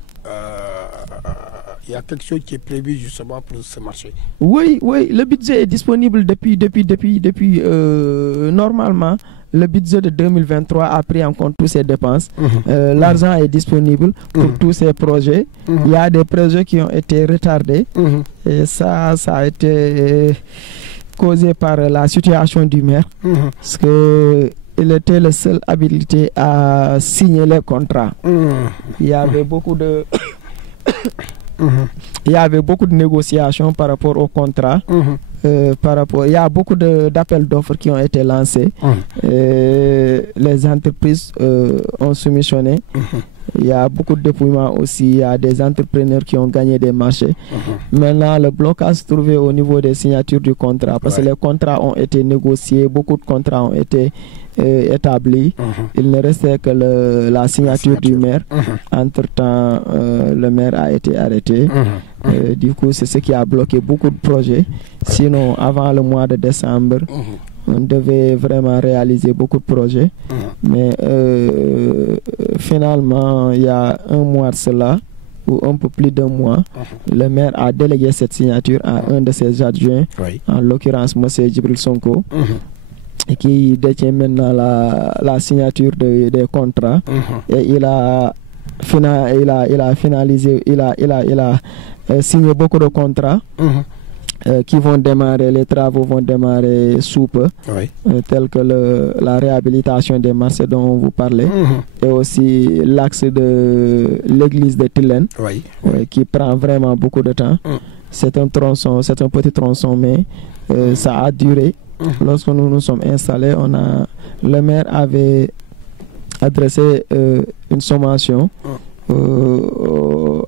il y a quelque chose qui est prévu justement pour ce marché? Oui, le budget est disponible depuis normalement. Le budget de 2023 a pris en compte toutes ces dépenses. L'argent est disponible pour tous ces projets. Il y a des projets qui ont été retardés. Et ça a été causé par la situation du maire. Parce qu'il était le seul habilité à signer les contrats. Il y avait beaucoup de... Il y avait beaucoup de négociations par rapport au contrat. Il y a beaucoup d'appels d'offres qui ont été lancés. Les entreprises ont soumissionné. Il y a beaucoup de dépouillements aussi. Il y a des entrepreneurs qui ont gagné des marchés. Maintenant, le blocage se trouvait au niveau des signatures du contrat. Parce que les contrats ont été négociés. Beaucoup de contrats ont été établis. Il ne restait que la signature du maire. Entre-temps, le maire a été arrêté. Du coup, c'est ce qui a bloqué beaucoup de projets. Sinon, avant le mois de décembre, on devait vraiment réaliser beaucoup de projets. Mais finalement, il y a 1 mois de cela, ou un peu plus d'1 mois, le maire a délégué cette signature à un de ses adjoints, en l'occurrence M. Djibril Sonko, qui détient maintenant la signature des contrats. Et il a finalisé, il a signé beaucoup de contrats qui vont démarrer, les travaux vont démarrer sous peu, tels que la réhabilitation des marchés dont vous parlez, et aussi l'axe de l'église de Tilène, qui prend vraiment beaucoup de temps. C'est un petit tronçon, mais ça a duré. Lorsque nous nous sommes installés, le maire avait adressé une sommation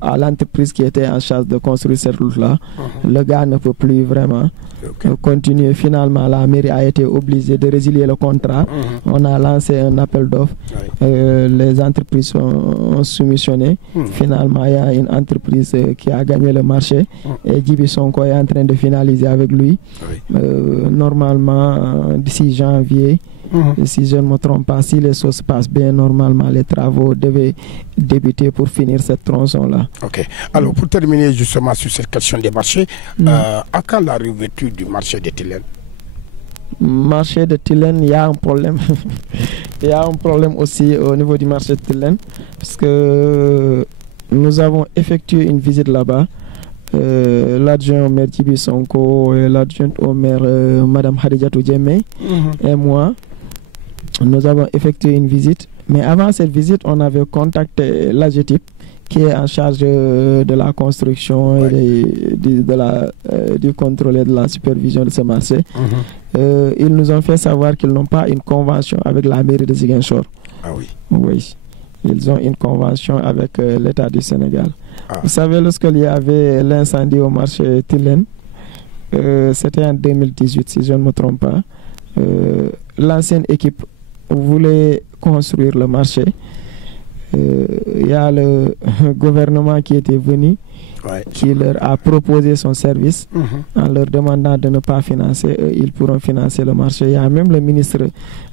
à l'entreprise qui était en charge de construire cette route-là. Le gars ne peut plus vraiment continuer. Finalement, la mairie a été obligée de résilier le contrat. On a lancé un appel d'offres. Les entreprises ont soumissionné. Finalement, il y a une entreprise qui a gagné le marché et Djibi Sonko est en train de finaliser avec lui. Normalement, d'ici janvier, si je ne me trompe pas, si les choses passent bien, normalement, les travaux devaient débuter pour finir cette tronçon-là. Ok. Alors, pour terminer justement sur cette question des marchés, à quand la réouverture du marché de Tilène? Marché de Tilène, il y a un problème. Il y a un problème aussi au niveau du marché de Tilène, parce que nous avons effectué une visite là-bas. L'adjoint au maire Djibi Sonko et l'adjointe au maire Madame Hadijatou Djemé et moi, nous avons effectué une visite. Mais avant cette visite, on avait contacté l'AGETIP qui est en charge de la construction et du contrôle et de la supervision de ce marché. Ils nous ont fait savoir qu'ils n'ont pas une convention avec la mairie de Ziguinchor. Ah oui. Oui. Ils ont une convention avec l'État du Sénégal. Vous savez, lorsqu'il y avait l'incendie au marché Tilène, c'était en 2018, si je ne me trompe pas, l'ancienne équipe voulait construire le marché. Il y a le gouvernement qui était venu, qui leur a proposé son service en leur demandant de ne pas financer. Ils pourront financer le marché. Il y a même le ministre,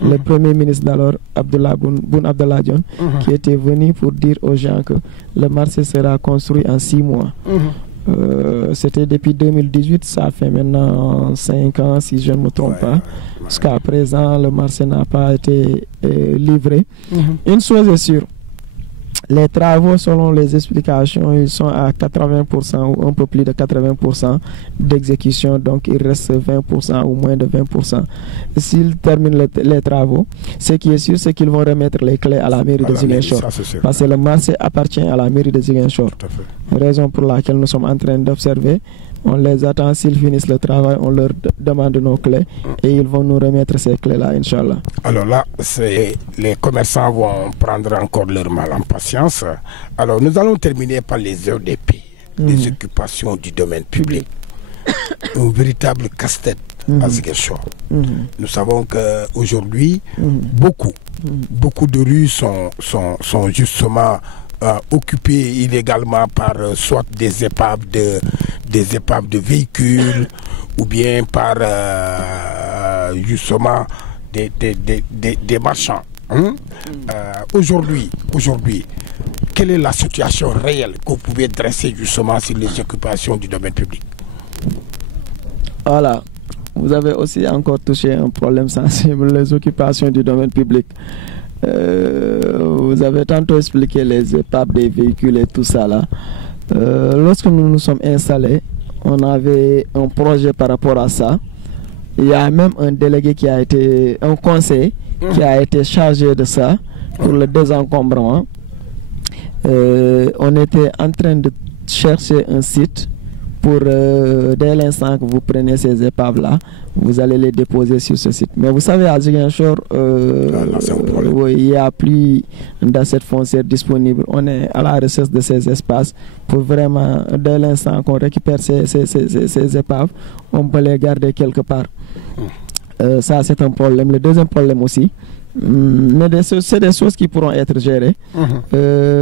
le premier ministre d'alors, Boun Abdallah Dionne, qui était venu pour dire aux gens que le marché sera construit en 6 mois. C'était depuis 2018, ça fait maintenant 5 ans si je ne me trompe pas. Jusqu'à présent, le marché n'a pas été livré. Une chose est sûre, les travaux, selon les explications, ils sont à 80% ou un peu plus de 80% d'exécution. Donc, il reste 20% ou moins de 20%. S'ils terminent les travaux, ce qui est sûr, c'est qu'ils vont remettre les clés à la mairie de Ziguinchor. Parce que le marché appartient à la mairie de Ziguinchor. Raison pour laquelle nous sommes en train d'observer. On les attend, s'ils finissent le travail, on leur demande nos clés et ils vont nous remettre ces clés-là, Inch'Allah. Alors là, les commerçants vont prendre encore leur mal en patience. Alors nous allons terminer par les ODP, les occupations du domaine public. Un véritable casse-tête à Ziguinchor. Nous savons qu'aujourd'hui, beaucoup de rues sont justement occupés illégalement par soit des épaves de véhicules ou bien par justement des marchands. Aujourd'hui, quelle est la situation réelle que vous pouvez dresser justement sur les occupations du domaine public? Voilà, vous avez aussi encore touché un problème sensible, les occupations du domaine public. Vous avez tantôt expliqué les épaves des véhicules et tout ça là. Lorsque nous nous sommes installés, on avait un projet par rapport à ça. Il y a même un délégué qui a été, un conseil qui a été chargé de ça pour le désencombrement. On était en train de chercher un site pour, dès l'instant que vous prenez ces épaves-là, vous allez les déposer sur ce site. Mais vous savez, à Ziguinchor, il n'y a plus d'assets foncières disponibles. On est à la recherche de ces espaces pour vraiment, dès l'instant qu'on récupère ces épaves, on peut les garder quelque part. Ça, c'est un problème. Le deuxième problème aussi, mais c'est des choses qui pourront être gérées.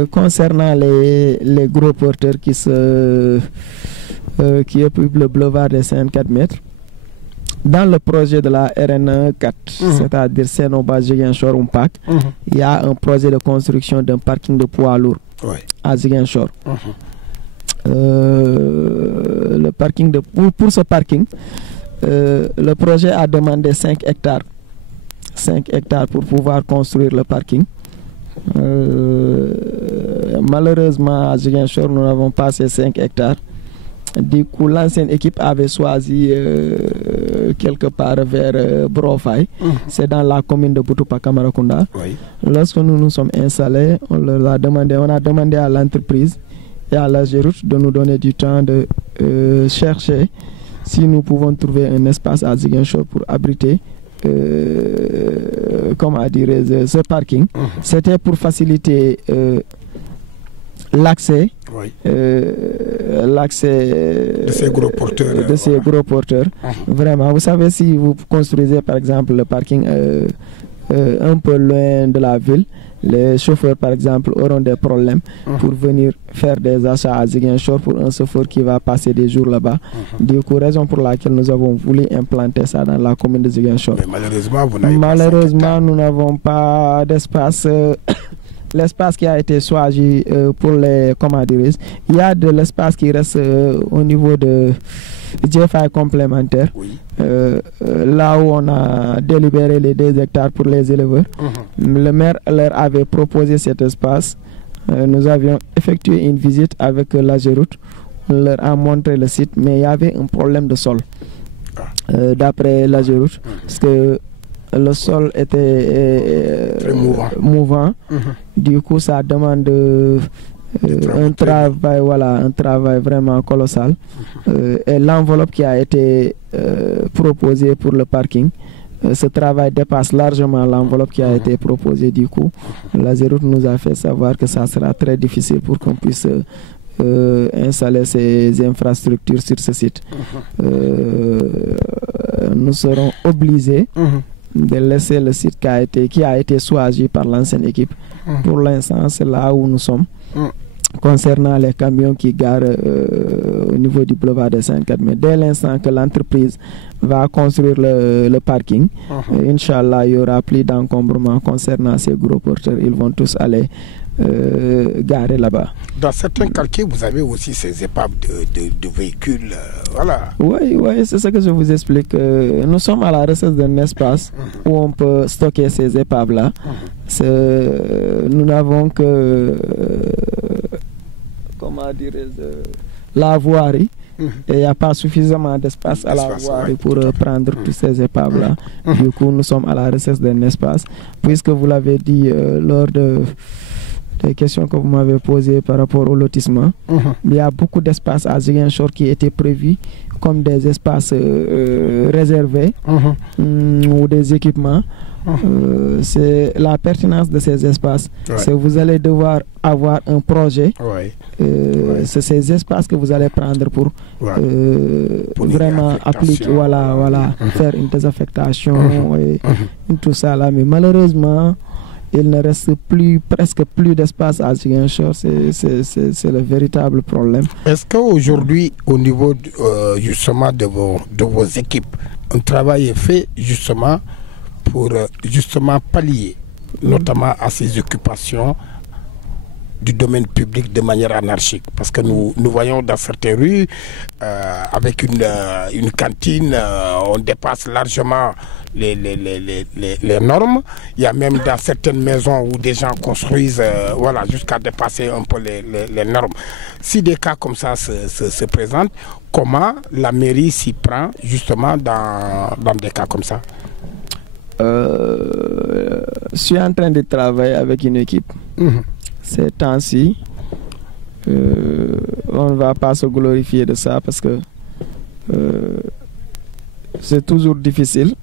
Concernant les gros porteurs qui occupent le boulevard des 54 mètres, dans le projet de la RN 4, c'est-à-dire Sénoba Ziguinchor Umpak, il y a un projet de construction d'un parking de poids lourds à Ziguinchor. Le parking pour ce parking, le projet a demandé 5 hectares. 5 hectares pour pouvoir construire le parking. Malheureusement, à Ziguinchor, nous n'avons pas ces 5 hectares. Du coup, l'ancienne équipe avait choisi quelque part vers Brofay. C'est dans la commune de Boutoupa Kamarakunda. Lorsque nous nous sommes installés, on a demandé à l'entreprise et à la Géroute de nous donner du temps de chercher si nous pouvons trouver un espace à Ziguinchor pour abriter comment dire, ce parking. C'était pour faciliter l'accès Oui. l'accès De ces gros porteurs. de ces gros porteurs. Vraiment, vous savez, si vous construisez par exemple le parking un peu loin de la ville, les chauffeurs par exemple auront des problèmes pour venir faire des achats à Ziguinchor pour un chauffeur qui va passer des jours là-bas. Du coup, raison pour laquelle nous avons voulu implanter ça dans la commune de Ziguinchor. Mais malheureusement, vous n'avez pas Malheureusement, nous n'avons pas d'espace. L'espace qui a été choisi pour les commanderies, il y a de l'espace qui reste au niveau de GFI complémentaire. Oui. Là où on a délibéré les 2 hectares pour les éleveurs. Le maire leur avait proposé cet espace. Nous avions effectué une visite avec la Géroute. On leur a montré le site, mais il y avait un problème de sol. D'après la Géroute, parce que le sol était très mouvant. Du coup, ça demande un travail vraiment colossal. Et l'enveloppe qui a été proposée pour le parking, ce travail dépasse largement l'enveloppe qui a été proposée. Du coup, la Géroute nous a fait savoir que ça sera très difficile pour qu'on puisse installer ces infrastructures sur ce site. Nous serons obligés de laisser le site qui a été choisi par l'ancienne équipe. Pour l'instant, c'est là où nous sommes. Concernant les camions qui garent au niveau du boulevard des 54, mais dès l'instant que l'entreprise va construire le parking, Inch'Allah, il n'y aura plus d'encombrement concernant ces gros porteurs. Ils vont tous aller garer là-bas. Dans certains quartiers, vous avez aussi ces épaves de véhicules. Voilà. Oui, c'est ce que je vous explique. Nous sommes à la recherche d'un espace où on peut stocker ces épaves-là. Nous n'avons que, comment dirais-je, la voirie. Et il n'y a pas suffisamment d'espace à la voirie pour prendre toutes ces épaves-là. Du coup, nous sommes à la recherche d'un espace. Puisque vous l'avez dit lors des questions que vous m'avez posées par rapport au lotissement, il y a beaucoup d'espaces à Ziguinchor qui étaient prévus comme des espaces réservés ou des équipements. C'est la pertinence de ces espaces. C'est vous allez devoir avoir un projet. C'est ces espaces que vous allez prendre pour vraiment appliquer, faire une désaffectation et tout ça là. Mais malheureusement, il ne reste presque plus d'espace à Ziguinchor. C'est le véritable problème. Est-ce qu'aujourd'hui, au niveau justement de vos équipes, un travail est fait justement pour pallier notamment à ces occupations du domaine public de manière anarchique? Parce que nous voyons dans certaines rues, avec une cantine, on dépasse largement les normes. Il y a même dans certaines maisons où des gens construisent jusqu'à dépasser un peu les normes. Si des cas comme ça se présentent, comment la mairie s'y prend justement dans des cas comme ça? Je suis en train de travailler avec une équipe. Ces temps-ci, on ne va pas se glorifier de ça parce que c'est toujours difficile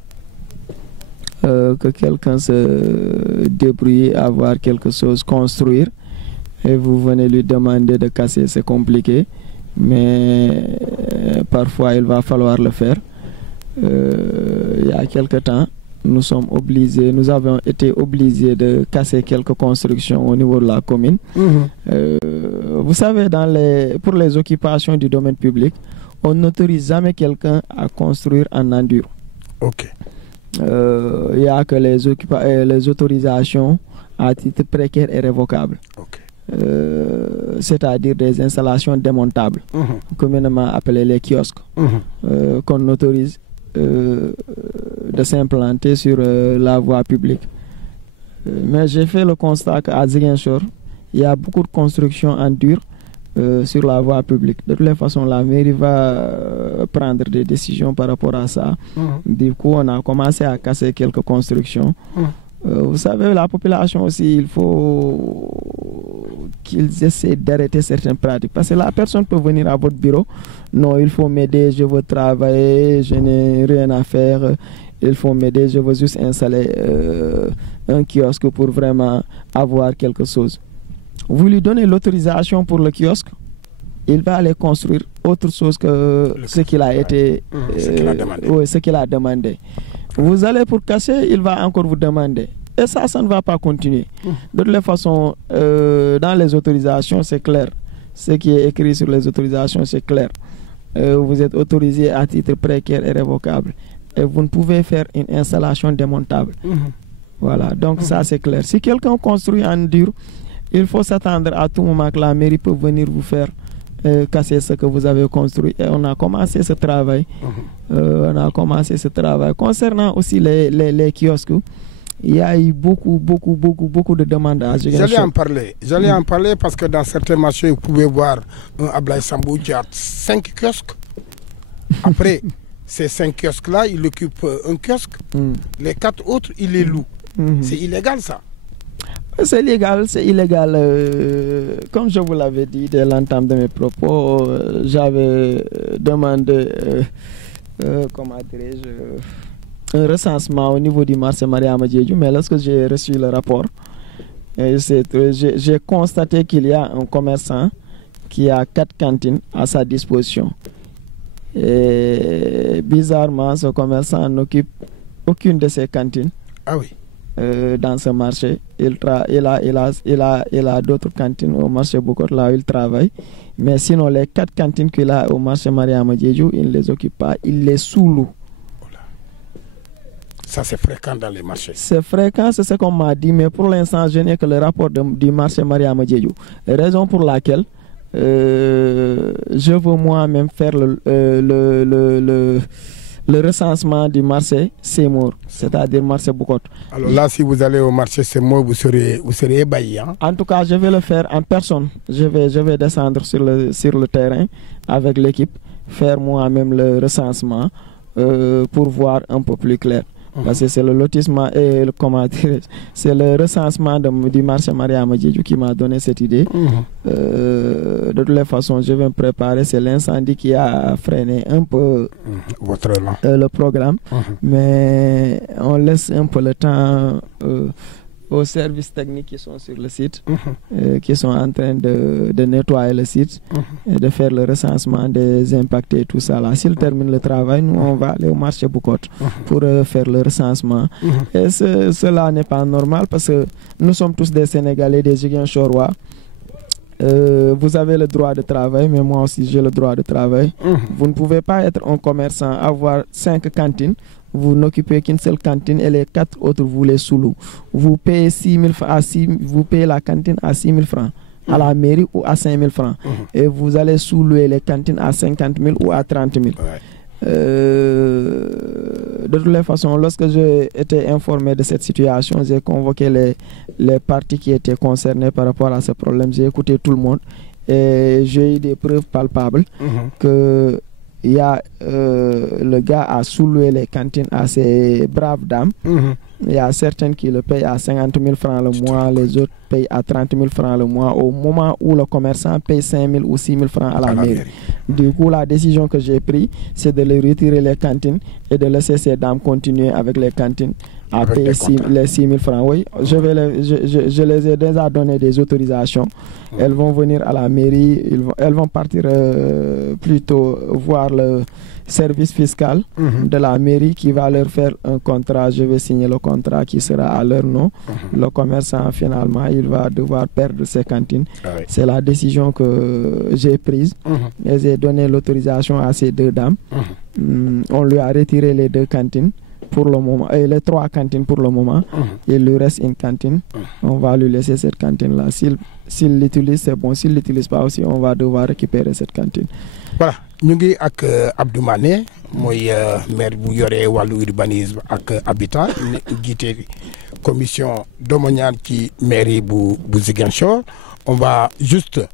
que quelqu'un se débrouille à avoir quelque chose construire et vous venez lui demander de casser, c'est compliqué, mais parfois il va falloir le faire. Il y a quelque temps, nous avons été obligés de casser quelques constructions au niveau de la commune. Vous savez, pour les occupations du domaine public, on n'autorise jamais quelqu'un à construire en enduro. Il n'y a que les autorisations à titre précaire et révocable. C'est-à-dire des installations démontables, communément appelées les kiosques, qu'on autorise de s'implanter sur la voie publique. Mais j'ai fait le constat qu'à Ziguinchor, il y a beaucoup de constructions en dur sur la voie publique. De toutes les façons, la mairie va prendre des décisions par rapport à ça. Du coup, on a commencé à casser quelques constructions. Vous savez, la population aussi, il faut qu'ils essaient d'arrêter certaines pratiques. Parce que la personne peut venir à votre bureau. Non, il faut m'aider, je veux travailler, je n'ai rien à faire. Il faut m'aider, je veux juste installer un kiosque pour vraiment avoir quelque chose. vous lui donnez l'autorisation pour le kiosque, il va aller construire autre chose que ce qu'il a été, ce qu'il a demandé. Vous allez pour casser, il va encore vous demander. Et ça ne va pas continuer. De toute façon, dans les autorisations, c'est clair. Ce qui est écrit sur les autorisations, c'est clair. Vous êtes autorisé à titre précaire et révocable. Et vous ne pouvez faire une installation démontable. Voilà, donc ça c'est clair. Si quelqu'un construit en dur, il faut s'attendre à tout moment que la mairie peut venir vous faire casser ce que vous avez construit. Et on a commencé ce travail. Concernant aussi les kiosques, il y a eu beaucoup de demandes à Ziguinchor. J'allais en parler parce que dans certains marchés, vous pouvez voir un Ablaye Sambou qui a 5 kiosques. Après, ces 5 kiosques-là, il occupe un kiosque. Les 4 autres, il les loue. C'est illégal, ça? C'est illégal. Comme je vous l'avais dit dès l'entame de mes propos, j'avais demandé, comment dirais-je, un recensement au niveau du marché Mariama Diédhiou, mais lorsque j'ai reçu le rapport, j'ai constaté qu'il y a un commerçant qui a 4 cantines à sa disposition. Et bizarrement, ce commerçant n'occupe aucune de ces cantines. Ah oui. Dans ce marché, il a d'autres cantines au marché Boucotte là où il travaille, mais sinon les 4 cantines qu'il a au marché Mariama Diédhiou, il ne les occupe pas, il les sous-loue. Ça c'est fréquent dans les marchés. C'est fréquent, c'est ce qu'on m'a dit, mais pour l'instant je n'ai que le rapport du marché Mariama Diédhiou. Raison pour laquelle je veux moi-même faire le recensement du marché Seymour, c'est-à-dire marché Boucotte. Alors là, si vous allez au marché Seymour, vous serez ébahi. Hein? En tout cas, je vais le faire en personne. Je vais descendre sur le terrain avec l'équipe, faire moi-même le recensement pour voir un peu plus clair. Parce que c'est le lotissement et c'est le recensement du marché Mariama Diédhiou qui m'a donné cette idée. De toutes les façons, je vais me préparer. C'est l'incendie qui a freiné un peu le programme. Mais on laisse un peu le temps aux services techniques qui sont sur le site, qui sont en train de nettoyer le site et de faire le recensement des impactés et tout ça. Là, s'ils terminent le travail, nous, on va aller au marché Boucotte pour faire le recensement. Et cela n'est pas normal parce que nous sommes tous des Sénégalais, des Ziguinchorois. Vous avez le droit de travail, mais moi aussi j'ai le droit de travail. Vous ne pouvez pas être un commerçant, avoir 5 cantines, vous n'occupez qu'une seule cantine et les 4 autres vous les sous-louez. Vous payez vous payez la cantine à 6 000 francs à la mairie ou à 5 000 francs. Et vous allez sous-louer les cantines à 50 000 ou à 30 000. De toutes les façons, lorsque j'ai été informé de cette situation, j'ai convoqué les parties qui étaient concernées par rapport à ce problème. J'ai écouté tout le monde et j'ai eu des preuves palpables que le gars a sous-loué les cantines à ces braves dames. Il y a certaines qui le payent à 50 000 francs le mois, les autres payent à 30 000 francs le mois, au moment où le commerçant paye 5 000 ou 6 000 francs à la mairie. Du coup, la décision que j'ai prise, c'est de leur retirer les cantines et de laisser ces dames continuer avec les cantines à payer les 6 000 francs. Oui, je les ai déjà donné des autorisations. Elles vont venir à la mairie, elles vont partir plutôt voir le service fiscal de la mairie qui va leur faire un contrat. Je vais signer le contrat qui sera à leur nom. Le commerçant, finalement, il va devoir perdre ses cantines. C'est la décision que j'ai prise. Et j'ai donné l'autorisation à ces 2 dames. On lui a retiré les 2 cantines pour le moment, et les 3 cantines pour le moment. Il lui reste une cantine. On va lui laisser cette cantine-là. S'il l'utilise, c'est bon. S'il ne l'utilise pas aussi, on va devoir récupérer cette cantine. Voilà. Ñu ngi ak Abdou Mané mooy maire bu yore wàllu urbanisme ak habitat jiite commission domaniale ci mairie bu Ziguinchor. On va juste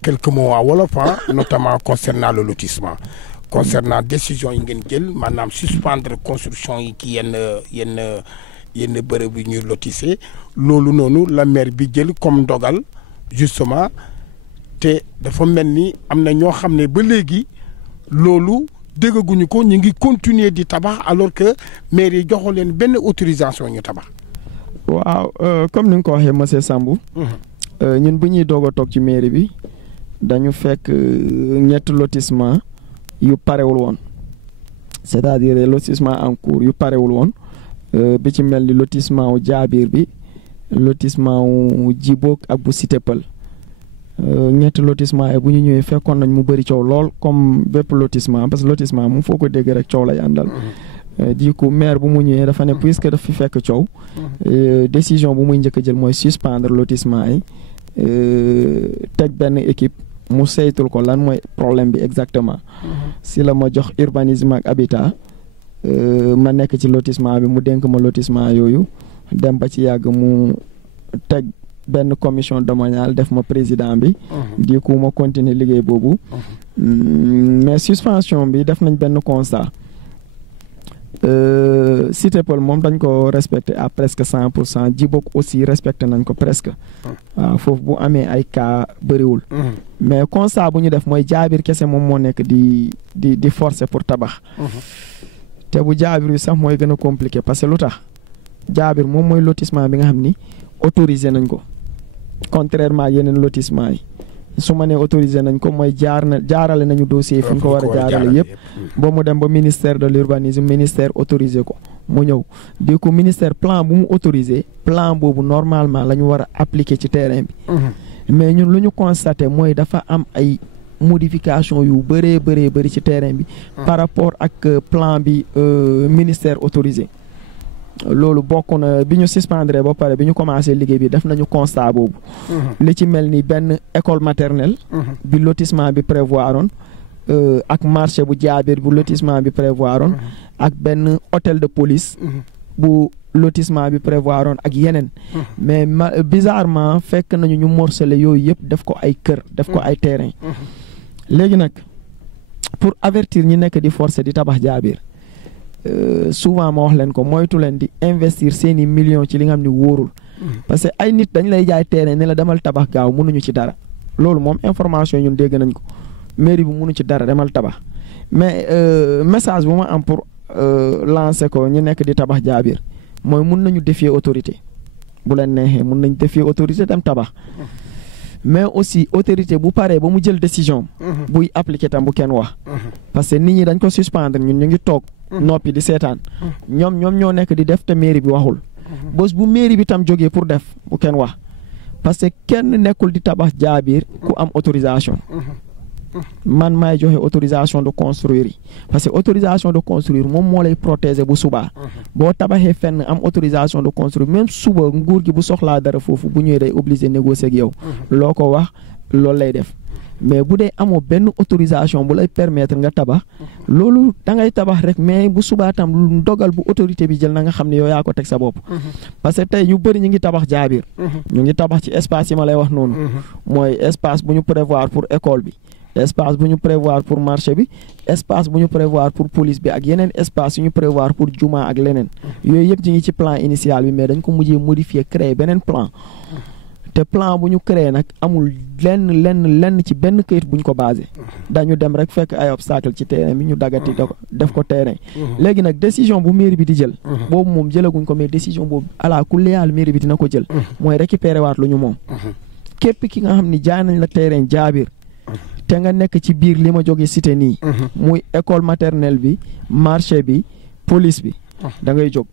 quelques mots en wolof, notamment concernant le lotissement, concernant décision yi ngeen jël maanaam suspendre construction yi ci yenn bërëb yi ñuy lotissé loolu noonu la maire bi jël comme ndogal justement. te dafa mel ni am na ñoo xam ne ba léegi loolu déggaguñu ko ñu ngi continuer di tabax alors que maire yi joxo leen benn autorisation ñu tabax. waaw comme ni nga ko waxee monsieur Sambou. ñun bu ñuy doog a toog ci mairie bi dañu fekk ñetti lotissement yu parewul woon c'est-à-dire lotissement en cours yu parewul woon bi ci mel ni lotissement wu Jaabir bi lotissement wu Djibok ak bu Cité Peul ñetti lotissement yi bu ñu ñëwee fekkoon nañ mu bëri coow lool comme bépp lotissement parce que lotissement moom foo ko dégg rek coow lay àndal. du coup maire bu mu ñëwee dafa ne puisque daf fi fekk coow. décision bu muy njëkk a jël mooy suspendre lotissement yi teg benn équipe mu saytul ko lan mooy problème bi exactement. si la ma jox urbanisme ak habitat ma nekk ci lotissement bi mu dénk ma lotissement yooyu dem ba ci yàgg mu teg benn commission domaniale def ma président bi. du coup ma continuer liggéey boobu. mais suspension bi def nañ benn constat. Cité Peul moom dañ ko respecté à presque 100%. Djibok aussi respecté nañ ko presque. waaw foofu bu amee ay cas bëriwul. mais constat bu ñu def mooy Jaabir kese moom moo nekk di forcer pour tabax. te bu Jaabir bi sax mooy gën a compliqué parce que lu tax Jaabir moom mooy lotissement bi nga xam ni autorisé nañ ko contrairement ak yeneen lotissement yi. su ma nee autorisé nañ ko mooy jaarale nañu dossier fu ñu ko war a jaarale yëpp ba mu dem ba ministère de l'urbanisme ministère autorisé ko mu ñëw du coup ministère plan bu mu autorisé plan boobu normalement la ñu war a appliquer ci terrain bi mais ñun lu ñu constaté mooy dafa am ay modification yu bëri ci terrain bi par rapport ak plan bi ministère autorisé loolu bokk na bi ñu suspendre ba pare bi ñu commencé liggéey bi def nañu constat boobu. li ci mel ni benn école maternelle. bi lotissement bi prévoiroon ak marché bu Jaabir bu lotissement bi prévoiroon ak benn hôtel de police. bu lotissement bi prévoiroon ak yeneen. mais bizarrement fekk nañu ñu morcelé yooyu yëpp def ko ay kër def ko ay terrain. léegi nag pour avertir ñi nekk di forcer di tabax Jaabir. souvent ma wax leen ko moytu leen di investir seeni millions ci li nga xam ne wóorul parce que ay nit dañ lay jaay terrain ne la demal tabax gaaw mënuñu ci dara loolu moom information ñun dégg nañ ko mairie bi mënu ci dara demal tabax mais message bu ma am pour lancer ko ñu nekk di tabax Jaabir mooy mun nañu défier autorité bu leen neexee mun nañ défier autorité dem tabax mais aussi autorité bu paree ba mu jël décision buy appliquer tam bu kenn wax parce que nit ñi dañ ko suspendre ñun ñu ngi toog noppi di seetaan ñoom ñoo nekk di def te mairie bi waxul bés bu mairie bi tam jógee pour def bu kenn wax parce que kenn nekkul di tabax Jaabir ku am autorisation man maay joxe autorisation de construire yi parce que autorisation de construire moom moo lay protéger bu subaa boo tabaxee fenn am autorisation de construire même suba nguur gi bu soxlaa dara foofu bu ñëwee day obligé négocier ak yow loo ko wax loolu lay def mais bu dee amoo benn autorisation bu lay permettre nga tabax loolu da ngay tabax rek mais bu subaa tam lu dogal bu autorité bi jël na nga xam ne yow yaa ko teg sa bopp parce que tey ñu bëri ñu ngi tabax Jaabir ñu ngi tabax ci espace yi ma lay wax noonu mooy espace bu ñu prévoir pour école bi espace bu ñu prévoir pour marché bi espace bu ñu prévoir pour police bi ak yeneen espace yu ñu prévoir pour juma ak leneen yooyu yëpp ñu ngi ci plan initial bi mais dañ ko mujjee modifier créer beneen plan te plan bu ñu créé nag amul lenn ci benn këyit bu ñu ko basé dañu dem rek fekk ay obstacle ci terrain bi ñu daggati def ko terrain léegi nag décision bu mairie bi di jël boobu moom jëlaguñ ko mais décision boobu ala kulli haal mairie bi dina ko jël mooy récupérer waat lu ñu moom képp ki nga xam ni jaay nañ la terrain Jaabir te nga nekk ci biir li ma jóge cité nii muy école maternelle bi marché bi police bi da ngay jóg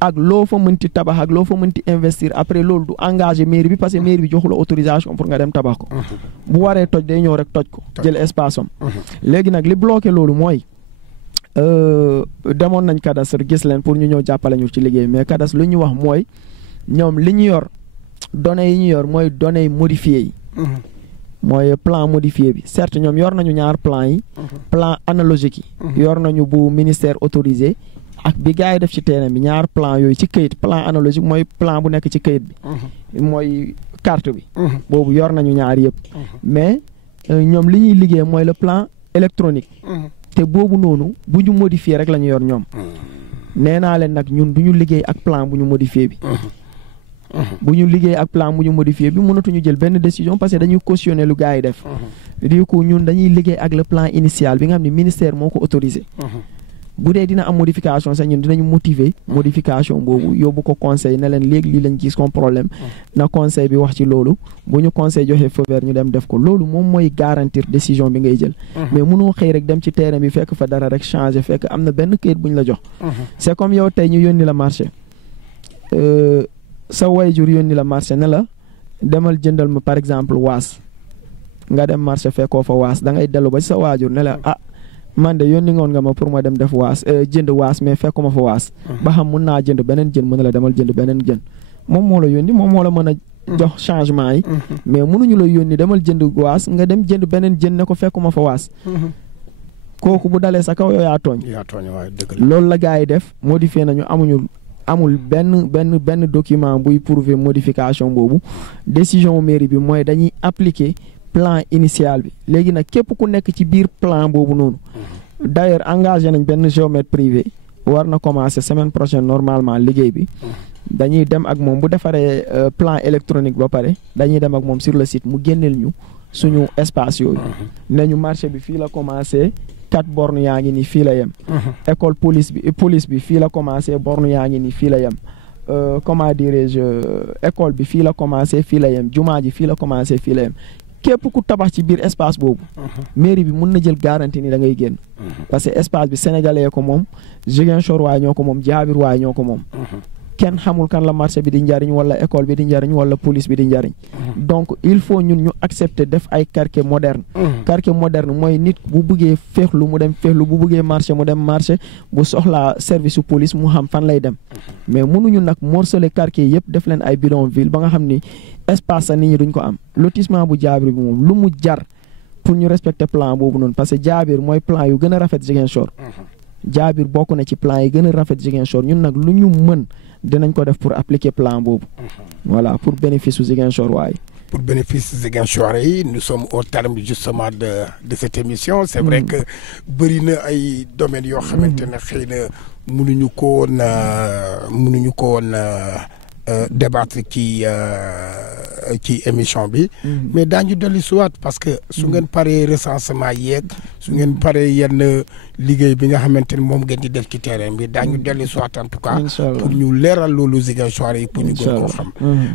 ak loo fa mënti tabax ak loo fa mënti investir après loolu du engagé mairie bi parce que mairie bi joxu la autorisation pour nga dem tabax ko bu waree toj day ñëw rek toj ko jël espace am léegi nag li bloqué loolu mooy demoon nañ cadastre gis leen pour ñu ñëw jàppale ñu ci liggéey mais cadastre lu ñu wax mooy ñoom li ñu yor données yi ñu yor mooy données modifiées yi mooy plan modifié bi certes ñoom yor nañu ñaar plan yi plan analogique yi yor nañu bu ministère autorisé ak bi gars yi def ci terrain bi ñaar plan yooyu ci këyit plan analogique mooy plan bu nekk ci këyit bi mooy carte bi boobu yor nañu ñaar yëpp mais ñoom li ñuy liggéey mooy le plan électronique te boobu noonu bu ñu modifié rek la ñu yor ñoom nee naa leen nag ñun du ñu liggéey ak plan bu ñu modifié bi bu ñu liggéey ak plan bu ñu modifié bi mënatuñu jël benn décision parce que dañuy cautionner lu gars yi def du coup ñun dañuy liggéey ak le plan initial bi nga xam ne ministère moo ko autorisé bu dee dina am modification sax ñun dinañu motiver modification boobu yóbbu ko conseil ne leen léegi lii lañ gis comme problème na conseil bi wax ci loolu bu ñu conseil joxe feu vert ñu dem def ko loolu moom mooy garantir décision bi ngay jël mais mënoo xëy rek dem ci terrain bi fekk fa dara rek changer fekk am na benn këyit bu ñu la jox c'est comme yow tey ñu yónni la marché sa wayjur yónni la marché ne la demal jëndal ma par exemple waas nga dem marché fekkoo fa waas da ngay dellu ba ci sa waajur ne la man de yónni ngoon nga ma pour ma dem def waas jënd waas mais fekkuma fa waas ba xam mun naa jënd beneen jën mën na la demal jënd beneen jën moom moo la yónni moom moo la mën a jox changement yi mais mënuñu la yónni demal jënd waas nga dem jënd beneen jën ne ko fekkuma fa waas kooku bu dalee sa kaw yow yaa tooñ loolu la gars yi def modifié nañu amul benn document buy prouver modification boobu décision mairie bi mooy dañuy appliquer plan initial bi léegi nag képp ku nekk ci biir plan boobu noonu d'ailleurs engagé nañ benn géomètre privé war na commencer semaine prochaine normalement liggéey bi dañuy dem ak moom bu defaree plan électronique ba pare dañuy dem ak moom sur le site mu génneel ñu suñu espace yooyu ne ñu marché bi fii la commencé 4 bornes yaa ngi nii fii la yem école police bi fii la commencé borne yaa ngi nii fii la yem comment dirais-je école bi fii la commencé fii la yem jumaa ji fii la commencé fii la yem képp ku tabax ci biir espace boobu mairie bi mun na jël garantie ni da ngay génn parce que espace bi sénégalais ko moom Ziguinchor waay ñoo ko moom Jaabir waay ñoo ko moom kenn xamul kan la marché bi di njariñ wala école bi di njariñ wala police bi di njariñ donc il faut ñun ñu accepter def ay quartier moderne quartier moderne mooy nit bu bëggee féexlu mu dem féexlu bu bëggee marché mu dem marché bu soxlaa service su police mu xam fan lay dem mais mënuñu nag morceler quartier yëpp def leen ay bidonville ba nga xam ni espace sa nit ñi duñ ko am lotissement bu Jaabir bi moom lu mu jar pour ñu respecter plan boobu noonu parce que Jaabir mooy plan yu gën a rafet Ziguinchor Jaabir bokk na ci plan yi gën a rafet Ziguinchor ñun nag lu ñu mën dinañ ko def pour appliquer plan boobu voilà pour bénéfice u Ziguinchor waay pour bénéfice Ziguinchor yi nous sommes au terme justement de cette émission c'est vrai que bëri na ay domaines yoo xamante ne xëy na mënuñu ko woon débattre ci émission bi mais daañu dellu siwaat parce que su ngeen paree recensement yeeg su ngeen paree yenn liggéey bi nga xamante ne moom ngeen di def ci terrain bi daañu dellu siwaat en tout cas pour ñu leeral loolu Ziguinchor yi pour ñu gën koo xam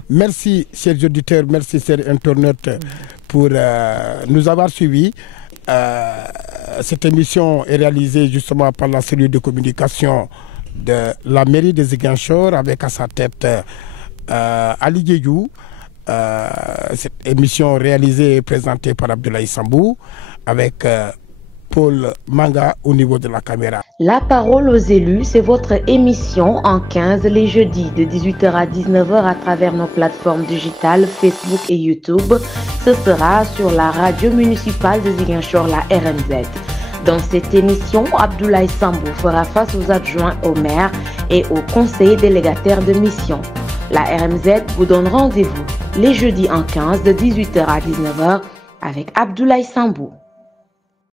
merci chers auditeurs merci chers internautes pour nous avoir suivis cette émission est réalisée justement par la cellule de communication de la mairie de Ziguinchor avec à sa tête Ali Diédhiou. Cette émission réalisée et présentée par Abdoulaye Sambou avec Paul Manga au niveau de la caméra. La parole aux élus, c'est votre émission en 15 les jeudis de 18h à 19h à travers nos plateformes digitales Facebook et YouTube. Ce sera sur la radio municipale de Ziguinchor, la RMZ. Dans cette émission, Abdoulaye Sambou fera face aux adjoints au maire et aux conseillers délégataires de mission. La RMZ vous donne rendez-vous les jeudis en 15 de 18h à 19h avec Abdoulaye Sambou.